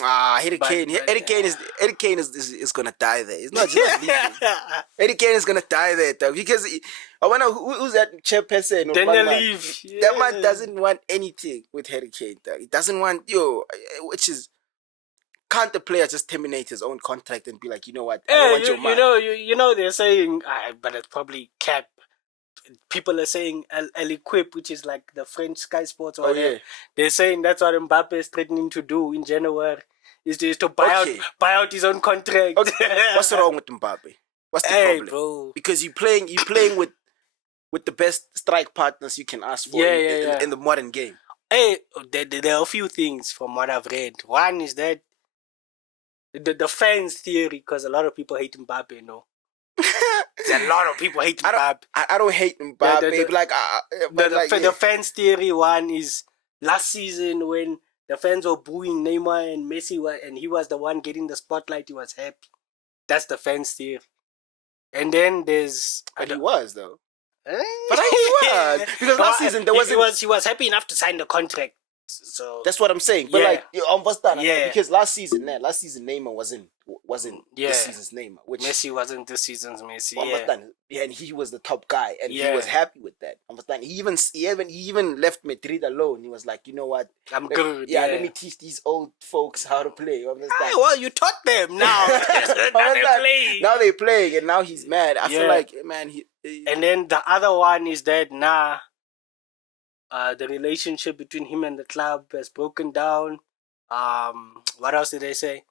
Harry Kane is gonna die there. It's not just leaving. Harry Kane is gonna die there though, because I wonder who's that chairperson. Daniel Levy. That man doesn't want anything with Harry Kane. Though. He doesn't want which is can't the player just terminate his own contract and be like, you know what? I don't want your man. You know they're saying, but it's probably cap. People are saying L'Equipe, which is like the French Sky Sports or whatever. They're saying that's what Mbappe is threatening to do in January, is to buy out his own contract. Okay. What's wrong with Mbappe? What's the problem? Bro. Because you're playing with the best strike partners you can ask for in the modern game. Hey, there are a few things from what I've read. One is that the fans theory, because a lot of people hate Mbappe, a lot of people hate Mbappe. I don't hate Mbappe. The fans theory one is last season when the fans were booing Neymar and Messi and he was the one getting the spotlight, he was happy. That's the fans theory. And then there's... he was though. But he was. Because last season there wasn't... He was happy enough to sign the contract. So that's what I'm saying. But like you understand, because last season Neymar wasn't this season's Neymar. Which Messi wasn't this season's Messi. Understand? Yeah, and he was the top guy, and he was happy with that. Understand? He even left Madrid alone. He was like, you know what? I'm good. Let me teach these old folks how to play. You understand? Well, you taught them now. Now they're playing, and now he's mad. I feel like, man, and then the other one is that the relationship between him and the club has broken down. What else did they say?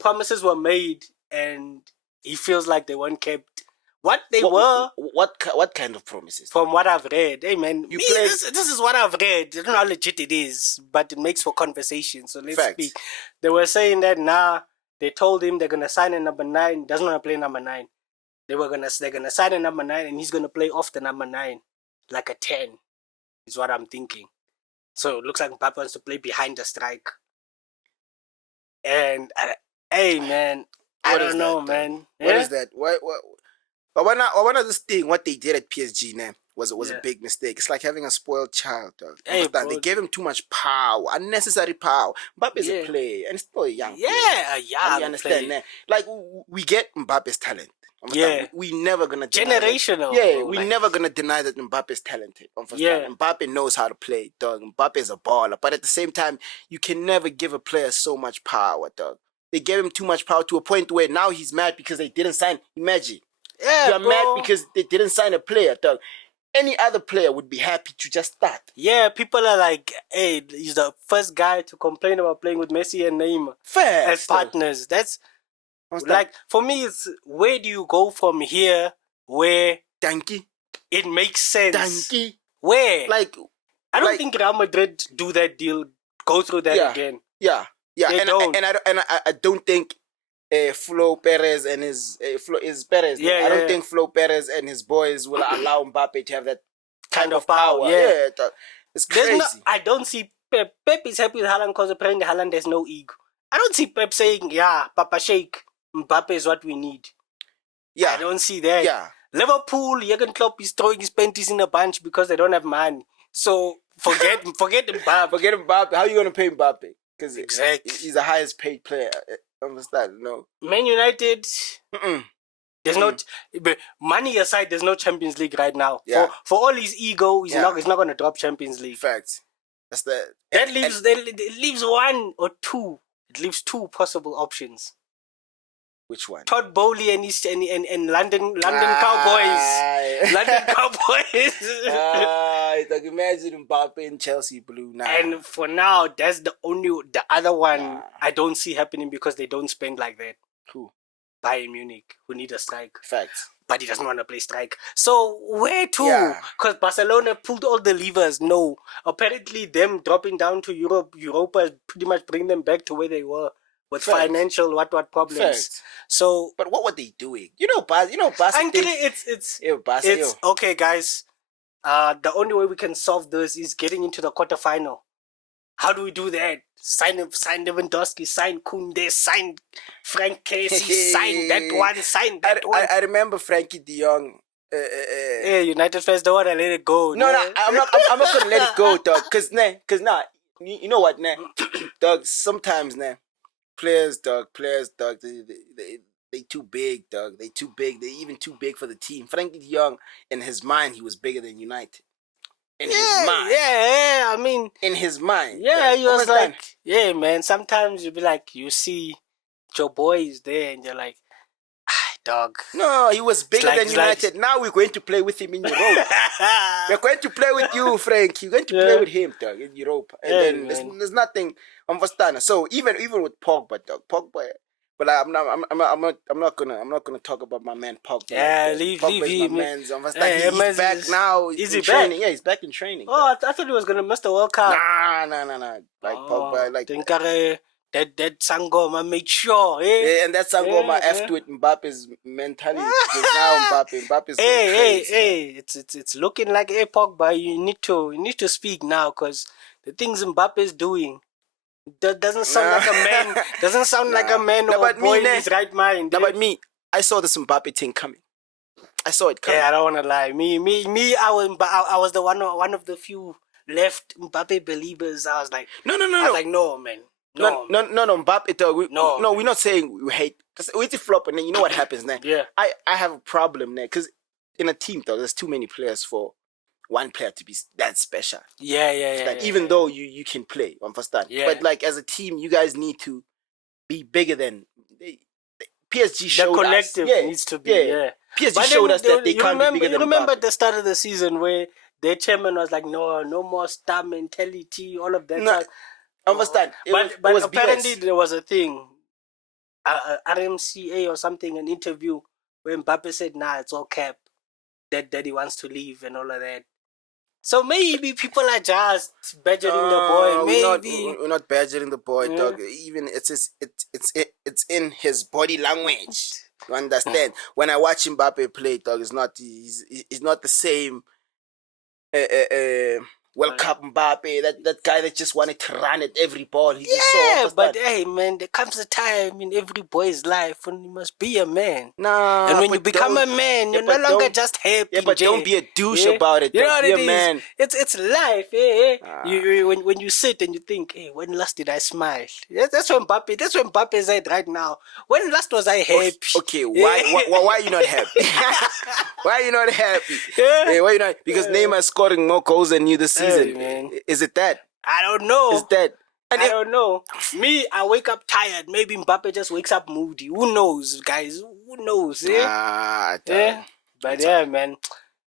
Promises were made, and he feels like they weren't kept. What kind of promises? From what I've read, hey man, this is what I've read. I don't know how legit it is, but it makes for conversation. So let's speak. They were saying that they told him they're gonna sign a number 9. Doesn't want to play number 9. They're gonna sign a number 9, and he's gonna play off the number 9, like a 10. Is what I'm thinking. So it looks like Mbappe wants to play behind the strike. And hey man, I don't know, man. What is that? What? But one of this thing, what they did at PSG now was a big mistake. It's like having a spoiled child. They gave him too much power, unnecessary power. Mbappe is a player and still a young player. You understand that? Like we get Mbappe's talent. We never gonna generational. We're never gonna deny that Mbappe is talented. Mbappe knows how to play, dog. Mbappe is a baller, but at the same time, you can never give a player so much power, dog. They gave him too much power to a point where now he's mad because they didn't sign. Imagine, you're mad because they didn't sign a player, dog. any other player would be happy to just start. Yeah, people are like, hey, he's the first guy to complain about playing with Messi and Neymar as partners. That's like, for me, it's where do you go from here where it makes sense? Where? Like, I don't think Real Madrid do that deal, go through that again. Yeah. They don't. I don't think Flo Perez and his Flo is Perez. Yeah, I don't think Flo Perez and his boys will allow Mbappe to have that kind of power. Yeah, it's crazy. I don't see Pep. Pep is happy with Haaland because apparently Haaland has no ego. I don't see Pep saying, yeah, Papa Sheikh, Mbappe is what we need. Yeah. I don't see that. Yeah. Liverpool, Jurgen Klopp is throwing his panties in a bunch because they don't have money. So forget Mbappe. Forget Mbappe. How are you going to pay Mbappe? Because exactly. He's the highest paid player. Understand? No. Man United, there's no money aside. There's no Champions League right now. Yeah. For all his ego, he's not going to drop Champions League. Facts. That leaves one or two. It leaves two possible options. Which one? Todd Bowley and London Cowboys. London Cowboys. Like imagine Mbappe in Chelsea blue now. And for now, that's the other one I don't see happening because they don't spend like that. Who? Bayern Munich, who need a strike. Facts. But he doesn't want to play strike. So where to? Because Barcelona pulled all the levers. No. Apparently them dropping down to Europa pretty much bring them back to where they were. With financial what problems. Facts. So, but what were they doing? Barca. It's okay, guys. The only way we can solve this is getting into the quarterfinal. How do we do that? Sign Lewandowski, sign Koundé, sign Frank Casey, sign that one, sign that one. I remember Frankie De Jong. Hey, United fans don't want to let it go. No, I'm not gonna let it go, dog. Cause you know what, dog. Sometimes, players, dog, they too big, dog. They too big. They even too big for the team. Frankie De Jong, in his mind, he was bigger than United. In his mind. Yeah, I mean. In his mind. Yeah, he was like, yeah, man. Sometimes you be like, you see your boy is there and you're like, dog. No, he was bigger than United. Now we're going to play with him in Europe. We're going to play with you, Frank. You're going to play with him, dog, in Europe. And then there's nothing. So even with Pogba, dog, but I'm not gonna talk about my man Pogba. Yeah, leave him. He's back now. Is he training? back? Yeah, he's back in training. Oh, I thought he was gonna miss the World Cup. Nah. Pogba, that Sangoma made sure. Yeah, and that Sangoma effed with Mbappe's mentality. Because now Mbappe's crazy. Hey, it's looking like Pogba. You need to speak now because the things Mbappe's doing. That doesn't sound like a man. Doesn't sound like a man or a boy in his right mind. But me, I saw this Mbappe thing coming. I saw it coming. Yeah, I don't want to lie. Me. I was the one of the few left Mbappe believers. I was like, no. I was like, no, man. No, Mbappe. No, we're not saying we hate. We flop, and then you know what happens now. Yeah. I have a problem now because in a team, though, there's too many players for one player to be that special. Yeah. Even though you can play, understand. Yeah. But like as a team, you guys need to be bigger than PSG showed us. The collective needs to be. Yeah. PSG showed us that they can't be bigger than You remember Mbappe. at the start of the season where their chairman was like, no more star mentality, all of that. No, understand. But apparently there was a thing, RMCA or something, an interview where Mbappe said, nah, it's all cap. That he wants to leave and all of that. So maybe people are just badgering the boy. Maybe we're not badgering the boy, dog. Even it's in his body language. You understand? When I watch Mbappe play, dog, he's not the same. World Cup Mbappe, that guy that just wanted to run at every ball. But hey, man, there comes a time in every boy's life when you must be a man. Nah, and when you become a man, you're no longer just happy. Yeah, but don't be a douche about it. You know what be it a is? Man. It's life. When you sit and you think, hey, when last did I smile? That's when Mbappe is at right now. When last was I happy? Okay, why are you not happy? Why are you not happy? Yeah. Why you not? Because Neymar is scoring more goals than you this season. Man. Is it that? I don't know. Is that? I don't know. Me, I wake up tired. Maybe Mbappe just wakes up moody. Who knows, guys? Who knows? Yeah. But yeah, man.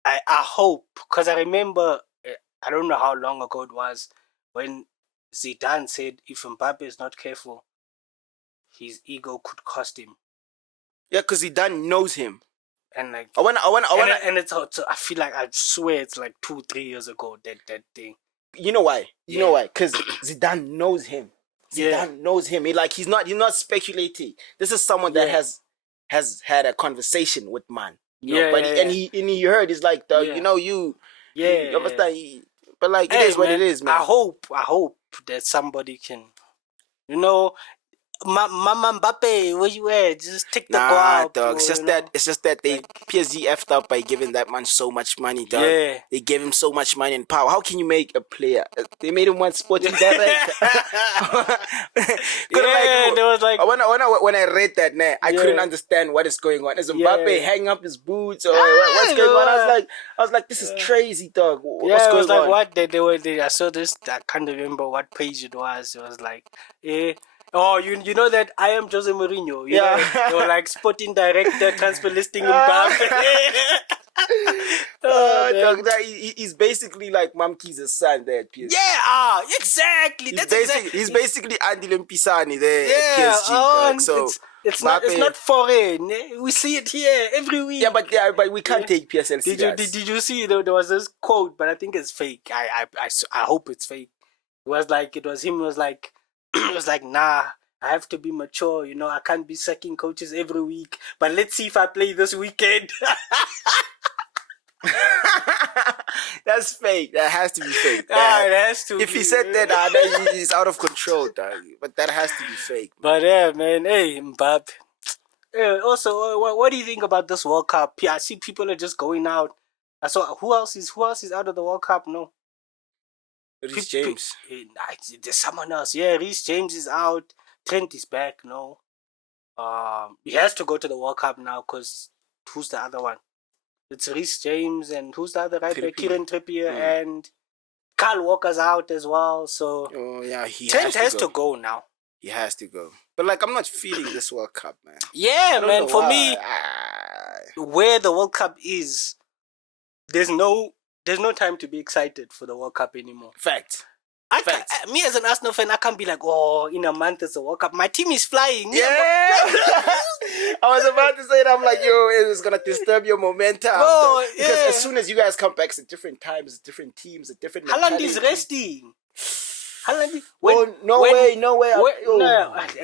I hope, because I remember, I don't know how long ago it was, when Zidane said if Mbappe is not careful, his ego could cost him. Yeah, because Zidane knows him. And like, and it's also, I feel like, I swear it's like 2-3 years ago that thing. You know why? You know why? Because Zidane knows him. Zidane knows him. He's not speculating. This is someone that has had a conversation with man. And he heard, he's like, you understand. But like, it is what it is, man. I hope that somebody can, Mama Mbappe, where you at? Just take the ball, dog. It's just that they PSG effed up by giving that man so much money, dog. Yeah. They gave him so much money and power. How can you make a player? They made him one sporting director. There was like, when I read that, I couldn't understand what is going on. Is Mbappe hanging up his boots or what's going on? I was like, this is crazy, dog. What's going on? It was like, what they were. I saw this. I can't remember what page it was. It was like, oh, you know that I am Jose Mourinho. You know, they were like sporting director, transfer listing Mbappe. He's basically like Mamki's son there at PSG. Yeah, exactly. He's basically Andy Lempisani there at PSG. So it's not foreign. We see it here every week. Yeah, but we can't take PSL serious. Did you see there was this quote, but I think it's fake. I hope it's fake. It was him. It was like. It was like, nah, I have to be mature, I can't be sacking coaches every week, but let's see if I play this weekend. That's fake. That has to be fake. It has to if he said that, he's out of control, dog. But that has to be fake. But yeah, man, hey, Mbappe. Also, what do you think about this World Cup? Yeah, I see people are just going out. I saw who else is out of the World Cup? No. Reece James. There's someone else. Yeah, Reece James is out. Trent is back. No. He has to go to the World Cup now because who's the other one? It's Reece James and who's the other right back? Kieran Trippier and Kyle Walker's out as well. So Trent has to go now. He has to go. But like, I'm not feeling this World Cup, man. Yeah, man. For me, where the World Cup is, there's no time to be excited for the World Cup anymore. Fact. Me as an Arsenal fan, I can't be like, in a month it's a World Cup. My team is flying. Yeah. I was about to say that. I'm like, it's going to disturb your momentum. Because as soon as you guys come back, it's different times, different teams, different Haaland is resting. No way.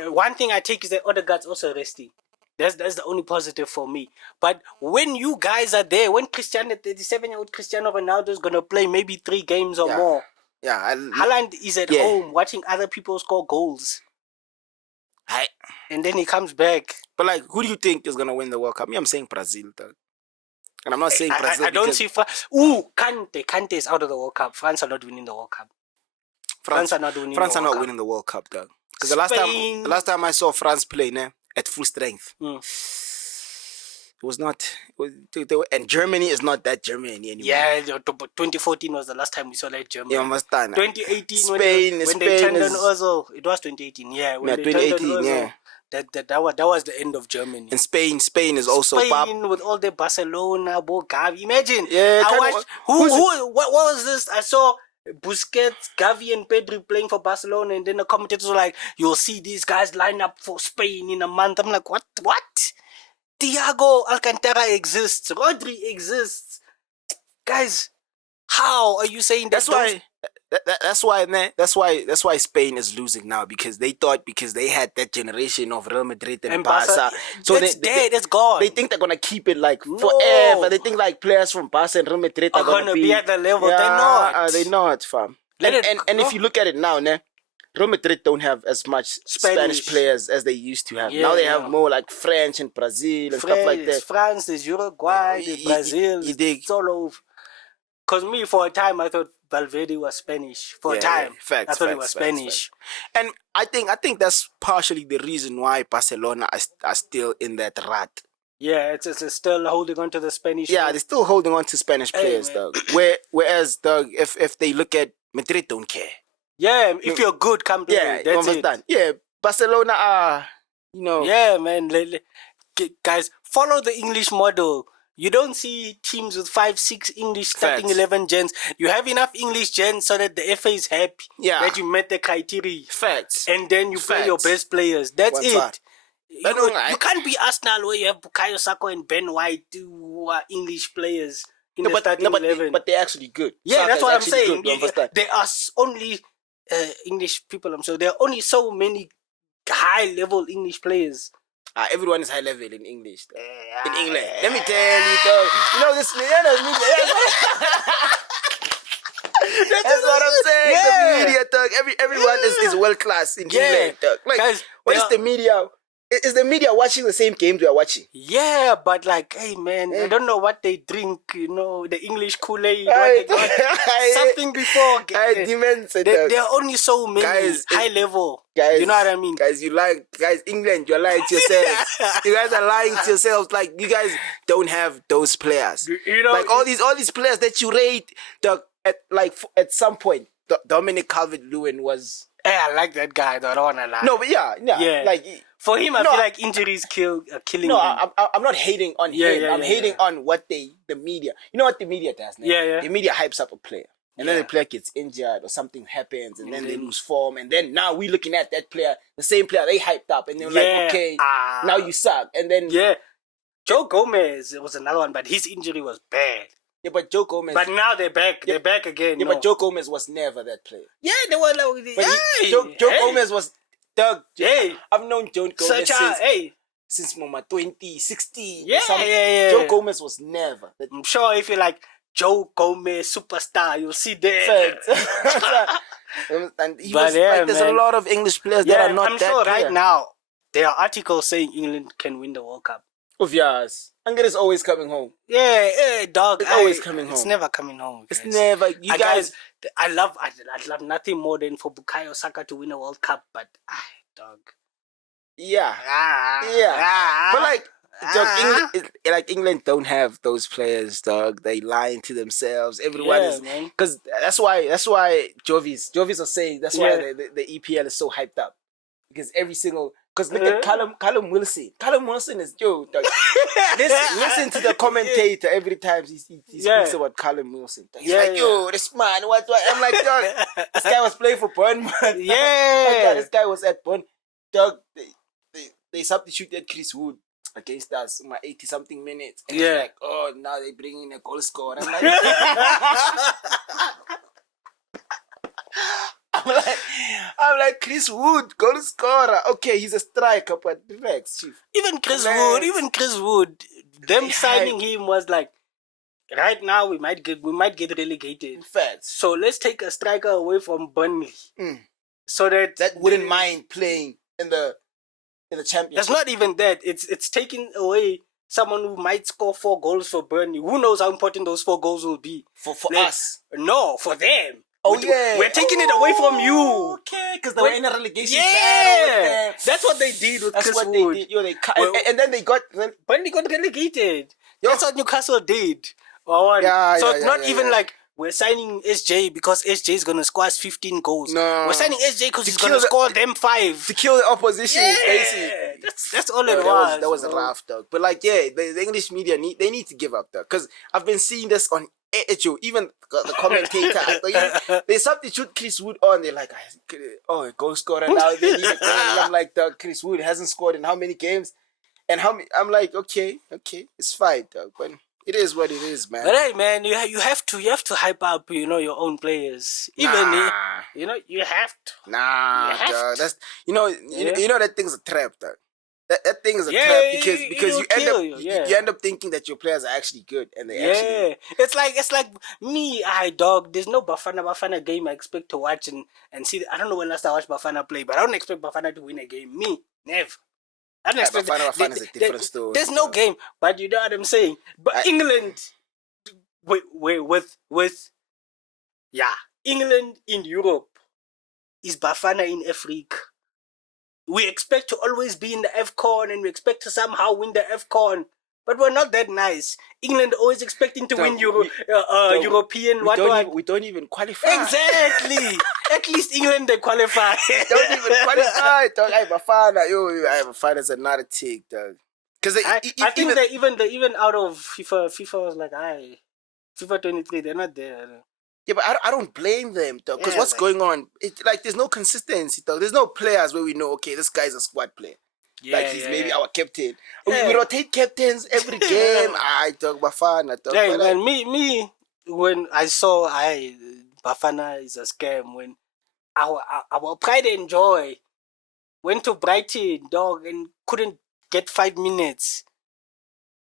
One thing I take is that Odegaard's also resting. That's the only positive for me. But when you guys are there, when 37-year-old Cristiano Ronaldo is going to play maybe 3 games or more, Haaland is at home watching other people score goals. And then he comes back. But like, who do you think is going to win the World Cup? I'm saying Brazil, though. And I'm not saying Brazil. I don't see France. Kante is out of the World Cup. France are not winning the World Cup. France are not winning the World Cup, though. Because the last time I saw France play, at full strength. It was not. And Germany is not that Germany anymore. Yeah, 2014 was the last time we saw that Germany. 2018, Spain, when they turned on Ozil, it was 2018. Yeah, when they turned on Ozil, that was the end of Germany. And Spain is also Spain with all the Barcelona, Gavi. Imagine. Yeah, I watched. What was this? I saw Busquets, Gavi, and Pedri playing for Barcelona, and then the commentators were like, "You'll see these guys line up for Spain in a month." I'm like, "What? Thiago Alcantara exists. Rodri exists. Guys, how are you saying that?" That's why Spain is losing now, because they thought, because they had that generation of Real Madrid and Barca. So it's gone. They think they're gonna keep it like forever. They think like players from Barca and Real Madrid are gonna be at the level. They're not. They're not, fam. And if you look at it now, Real Madrid don't have as much Spanish players as they used to have. Now they have more like French and Brazil and stuff like that. France, there's Uruguay, there's Brazil, it's all over. Because me, for a time, I thought Valverde was Spanish. For a time, I thought he was Spanish. And I think that's partially the reason why Barcelona are still in that rut. Yeah, it's still holding on to the Spanish. Yeah, they're still holding on to Spanish players, dog. Whereas, dog, if they look at Madrid, don't care. Yeah, if you're good, come play. Yeah, that's it. Yeah, Barcelona are, Yeah, man. Guys, follow the English model. You don't see teams with 5, 6 English starting Facts. 11 gens. You have enough English gens so that the FA is happy that you met the criteria. Facts. And then you play your best players. That's it. You can't be Arsenal where you have Bukayo Saka and Ben White, who are English players in the starting 11. But they're actually good. Yeah, Saka that's what I'm saying. Good, there are only English people. There are only so many high-level English players. Everyone is high level in English. In England. Let me tell you, though. You know this. That's what I'm saying. Yeah. The media, dog. Everyone is world class in England, dog. Like, what is the media? Is the media watching the same games we are watching? Yeah, but like, hey man, I don't know what they drink, the English Kool-Aid, something before. There are only so many high level. Guys, you know what I mean? Guys, England, you're lying to yourselves. You guys are lying to yourselves. Like, you guys don't have those players. Like all these players that you rate, at some point, Dominic Calvert-Lewin was. Hey, I like that guy. I don't wanna lie. No, but yeah. Like for him, I feel like injuries killing him. No, I'm not hating on him. I'm hating on what the media. You know what the media does? Now? Yeah. The media hypes up a player, and then the player gets injured or something happens, and then they lose form, and then now we're looking at that player, the same player they hyped up, and they're like, okay, now you suck, and then Joe Gomez was another one, but his injury was bad. Yeah, but Joe Gomez. But now they're back. They're back again. Yeah, but Joe Gomez was never that player. Yeah, they were like. Joe Gomez was. Doug. Hey, I've known Joe Gomez since 2016. Yeah. Joe Gomez was never. I'm sure if you like Joe Gomez superstar, you'll see that. And there's a lot of English players that are not I'm that sure clear. Right now there are articles saying England can win the World Cup. Obvious. England is always coming home. Yeah, dog. It's always coming home. It's never coming home. Guys. It's never. You guys. I'd love nothing more than for Bukayo Saka to win a World Cup, but dog. Yeah. But like, England don't have those players, dog. They lying to themselves. Everyone is, because that's why Jovis are saying that's why the EPL is so hyped up, because because look at Callum Wilson. Callum Wilson is dog. Listen to the commentator every time he speaks about Callum Wilson. He's like, yo, this man, what? I'm like, dog, this guy was playing for Bournemouth. Yeah. This guy was at Bournemouth. Dog, they substituted Chris Wood against us in my 80-something minutes. And it's like, oh, now they bring in a goal scorer. I'm like, I'm like, Chris Wood, goal scorer. Okay, he's a striker, but relax, chief. Even Chris Wood, them signing him was like, right now we might get relegated. In fact, so let's take a striker away from Burnley, so that wouldn't mind playing in the championship. It's not even that. It's taking away someone who might score 4 goals for Burnley. Who knows how important those 4 goals will be for us? No, for them. Oh, we're taking it away from you. Okay, because they were in a relegation battle. That's what they did with Chris Wood. They did. And then they got... Burnley got relegated. That's what Newcastle did. It's not even like we're signing SJ because SJ is going to score us 15 goals. No. We're signing SJ because he's going to score them 5. To kill the opposition, basically. That's all it was. That was a rough, dog. But the English media, they need to give up, dog. Because I've been seeing this on even the commentator. They substitute Chris Wood on. They're like, oh, goal scorer now. They need a goal. And I'm like, dog, Chris Wood hasn't scored in how many games? And I'm like, okay, it's fine, dog. But it is what it is, man. But hey, man, you have to hype up, your own players. You have to. Dog. That's you know that thing's a trap, dog. That thing is a trap because you end up thinking that your players are actually good and they actually. It's like me, dog. There's no Bafana game I expect to watch and see. I don't know when last I watched Bafana play, but I don't expect Bafana to win a game. Me, never. I don't expect Bafana is a different story. There's no game, but you know what I'm saying. But England, England in Europe is Bafana in Africa. We expect to always be in the AFCON and we expect to somehow win the AFCON. But we're not that nice. England always expecting to win European. We don't even qualify. Exactly. At least England they qualify. Don't even qualify. Dog, Bafana is another tick, dog. Because I think that even out of FIFA was like, FIFA 23, they're not there. Yeah, but I don't blame them, though. Because Yeah, what's like- going on? There's no consistency, though. There's no players where we know, okay, this guy's a squad player. Yeah, Like he's maybe yeah. our captain. Yeah. We rotate captains every game. I talk Bafana. Hey, man, me when I saw Bafana is a scam, when our pride and joy went to Brighton, dog, and couldn't get 5 minutes.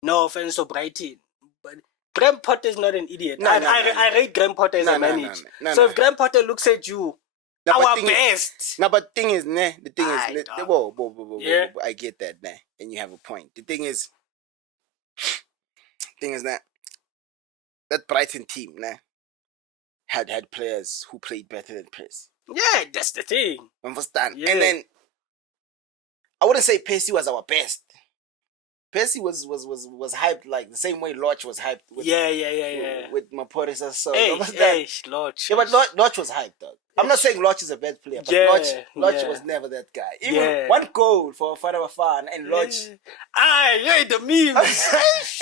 No offense to Brighton, but Graham Potter is not an idiot. I rate Graham Potter as a manager. So if Graham Potter looks at you, our best. But thing is, the thing is, Yeah. I get that, and you have a point. The thing is that Brighton team, had players who played better than Percy. Yeah, that's the thing. Understand? Yeah. And then I wouldn't say Percy was our best. Percy was hyped like the same way Lodge was hyped. With Maporisa. So Lodge. Yeah, but Lodge was hyped, dog. I'm not saying Lodge is a bad player, but Lodge was never that guy. Even one goal for Father Fan and Lodge. The memes.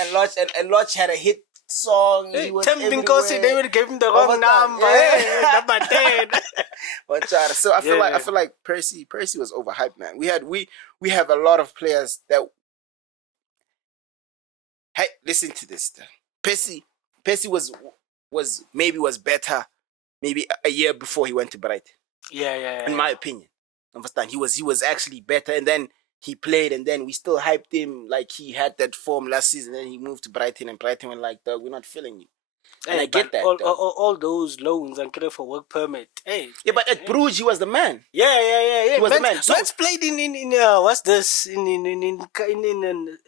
and Lodge had a hit song. He was they would give him the wrong number. Number 10. So I feel like Percy was overhyped, man. We have a lot of players that. Hey, listen to this. Percy was better maybe a year before he went to Brighton. Yeah. In my opinion. Understand? He was actually better, and then he played, and then we still hyped him like he had that form last season, and then he moved to Brighton, and Brighton were like, dog, we're not feeling you. And I get that. All those loans and credit for work permit. Hey. Yeah, but at Bruges he was the man. Yeah. He was the man. So it's played in what's this in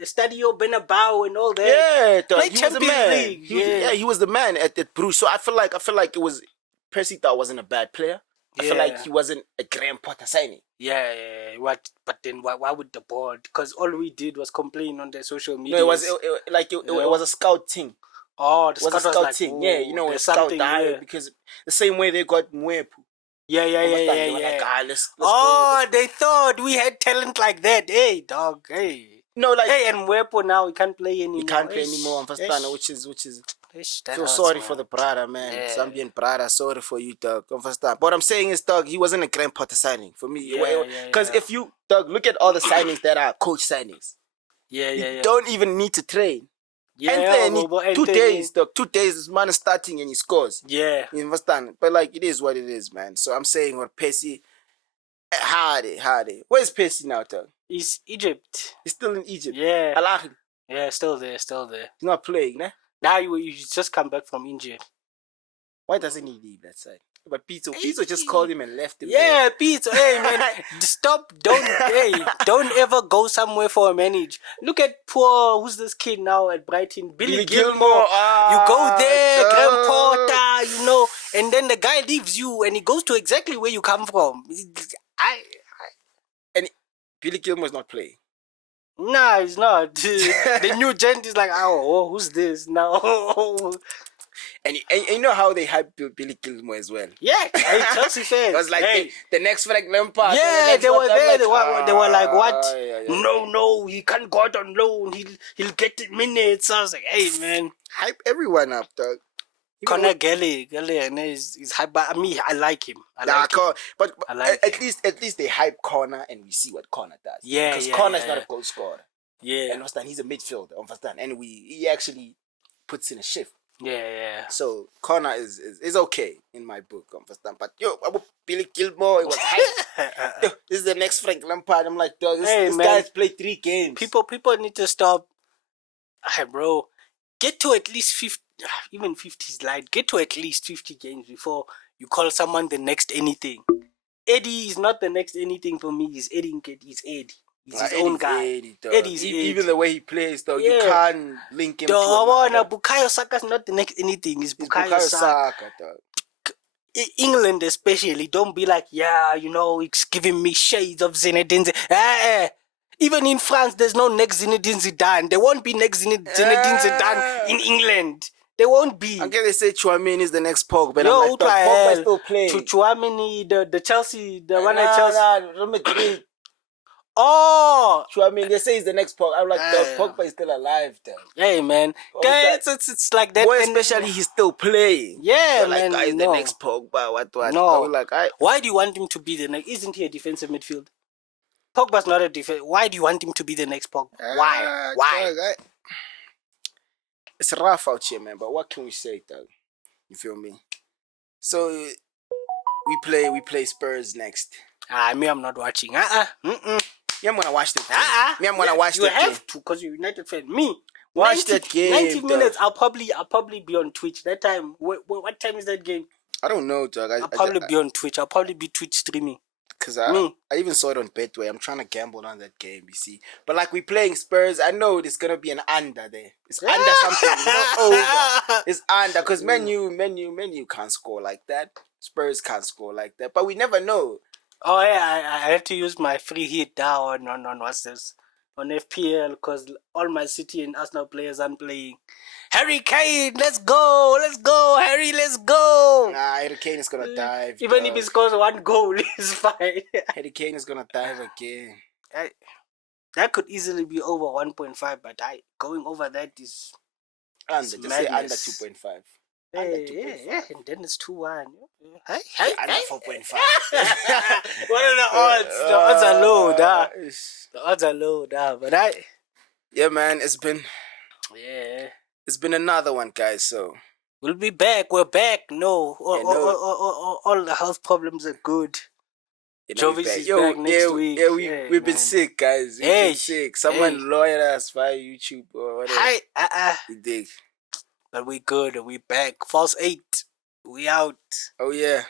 Stadio Bernabeu and all that. Yeah, dog, he was the man. He was the man at Bruges. So I feel like it was Percy thought wasn't a bad player. I feel like he wasn't a Graham Potter signing. Yeah. What? But then why would the board? Because all we did was complain on their social media. No, it was a scout thing. Oh, the was a scout team. Yeah, a scout died because the same way they got Mwepu. Yeah. They were like, let's go. They thought we had talent like that. Hey, dog. Hey. No, like and Mwepu now we can't play anymore. We can't play anymore. Understand? Which is. Feel sorry for the brother, man. Zambian brother, sorry for you, dog. Understand? What I'm saying is, dog, he wasn't a Graham Potter signing for me. Because if you, dog, look at all the signings that are coach signings. You don't even need to train. And then 2 days, dog. 2 days, this man is starting and he scores. Yeah. You understand? But like, it is what it is, man. So I'm saying, what Percy, hardy. Where's Percy now, dog? He's Egypt. He's still in Egypt. Yeah. Al-Ahly. Yeah, still there. He's not playing, nah? Now you just come back from injury. Why doesn't he leave that side? But Pizzo just called him and left him. Yeah, Pizzo. Hey man, stop! Don't ever go somewhere for a manager. Look at who's this kid now at Brighton? Billy Gilmore. You go there, Graham Potter, and then the guy leaves you and he goes to exactly where you come from. And Billy Gilmore's not playing. Nah, he's not. The new gent is like, oh, who's this now? And you know how they hype Billy Gilmore as well. Yeah, Chelsea fans. It was like the next Frank Lampard. Yeah, they were there. They were like, what? No, he can't go out on loan. He'll get minutes. I was like, hey, man. Hype everyone up, dog. Conor Galley, is hype. But I like him. But at least they hype Conor, and we see what Conor does. Yeah, because Conor's not a goal scorer. Yeah, and understand he's a midfielder. Understand, and he actually puts in a shift. Yeah. So Conor is okay in my book. Understand, but Billy Gilmore, it was hype. This is the next Frank Lampard. I'm like, dog, this guy's played 3 games. People need to stop. Hey, bro, get to at least 50. Even 50 is light. Get to at least 50 games before you call someone the next anything. Eddie is not the next anything for me. He's Eddie. He's his own guy. Eddie's even the way he plays, though, you can't link him. Bukayo Saka's not the next anything. It's Bukayo Saka. England especially, don't be like, it's giving me shades of Zinedine. Even in France, there's no next Zinedine Zidane. There won't be next Zinedine Zidane in England. There won't be. I guess they say Chouameni is the next Pogba, but I'm like, Pogba still playing. Chouameni, the Chelsea, the one at Chelsea. Real Madrid. Oh, So I mean, they say he's the next Pogba. I'm like, dog, Pogba is still alive, dog. Hey man, guys, it's like that. More especially, he's still playing. Yeah, so man. Like, guys, the next Pogba. What? No. We're like, why do you want him to be the next? Isn't he a defensive midfield? Pogba's not a defense. Why do you want him to be the next Pogba? Why? Dog, it's rough out here, man. But what can we say, dog? You feel me? So we play Spurs next. Me, I'm not watching. Me, I'm gonna watch that game. Me, I'm gonna watch that game. You have to, because you're a United fan. Me, watch that game. 90 minutes. I'll probably be on Twitch that time. What time is that game? I don't know, dog. I'll probably be on Twitch. I'll probably be Twitch streaming. Because I even saw it on Betway. I'm trying to gamble on that game, you see. But like, we playing Spurs, I know there's going to be an under there. It's under something. It's not over. It's under. Because menu can't score like that. Spurs can't score like that. But we never know. Oh, yeah. I had to use my free hit down on what's this? On FPL, because all my City and Arsenal players aren't playing. Harry Kane, let's go, Harry, let's go. Nah, Harry Kane is gonna dive. Even if he scores one goal, it's fine. Harry Kane is gonna dive again. That could easily be over 1.5, but going over that is under. Just say under 2.5. Yeah, and then it's 2-1. Hey, under 4.5. What are the odds? The odds are low, da. The odds are low, da. But yeah, man, it's been another one, guys. So we'll be back. We're back. No, all the health problems are good. Jovis is back next week. Yeah, we've been sick, guys. We've been sick. Someone lawyered us via YouTube or whatever. You dig? But we good. We back. False 8. We out. Oh yeah.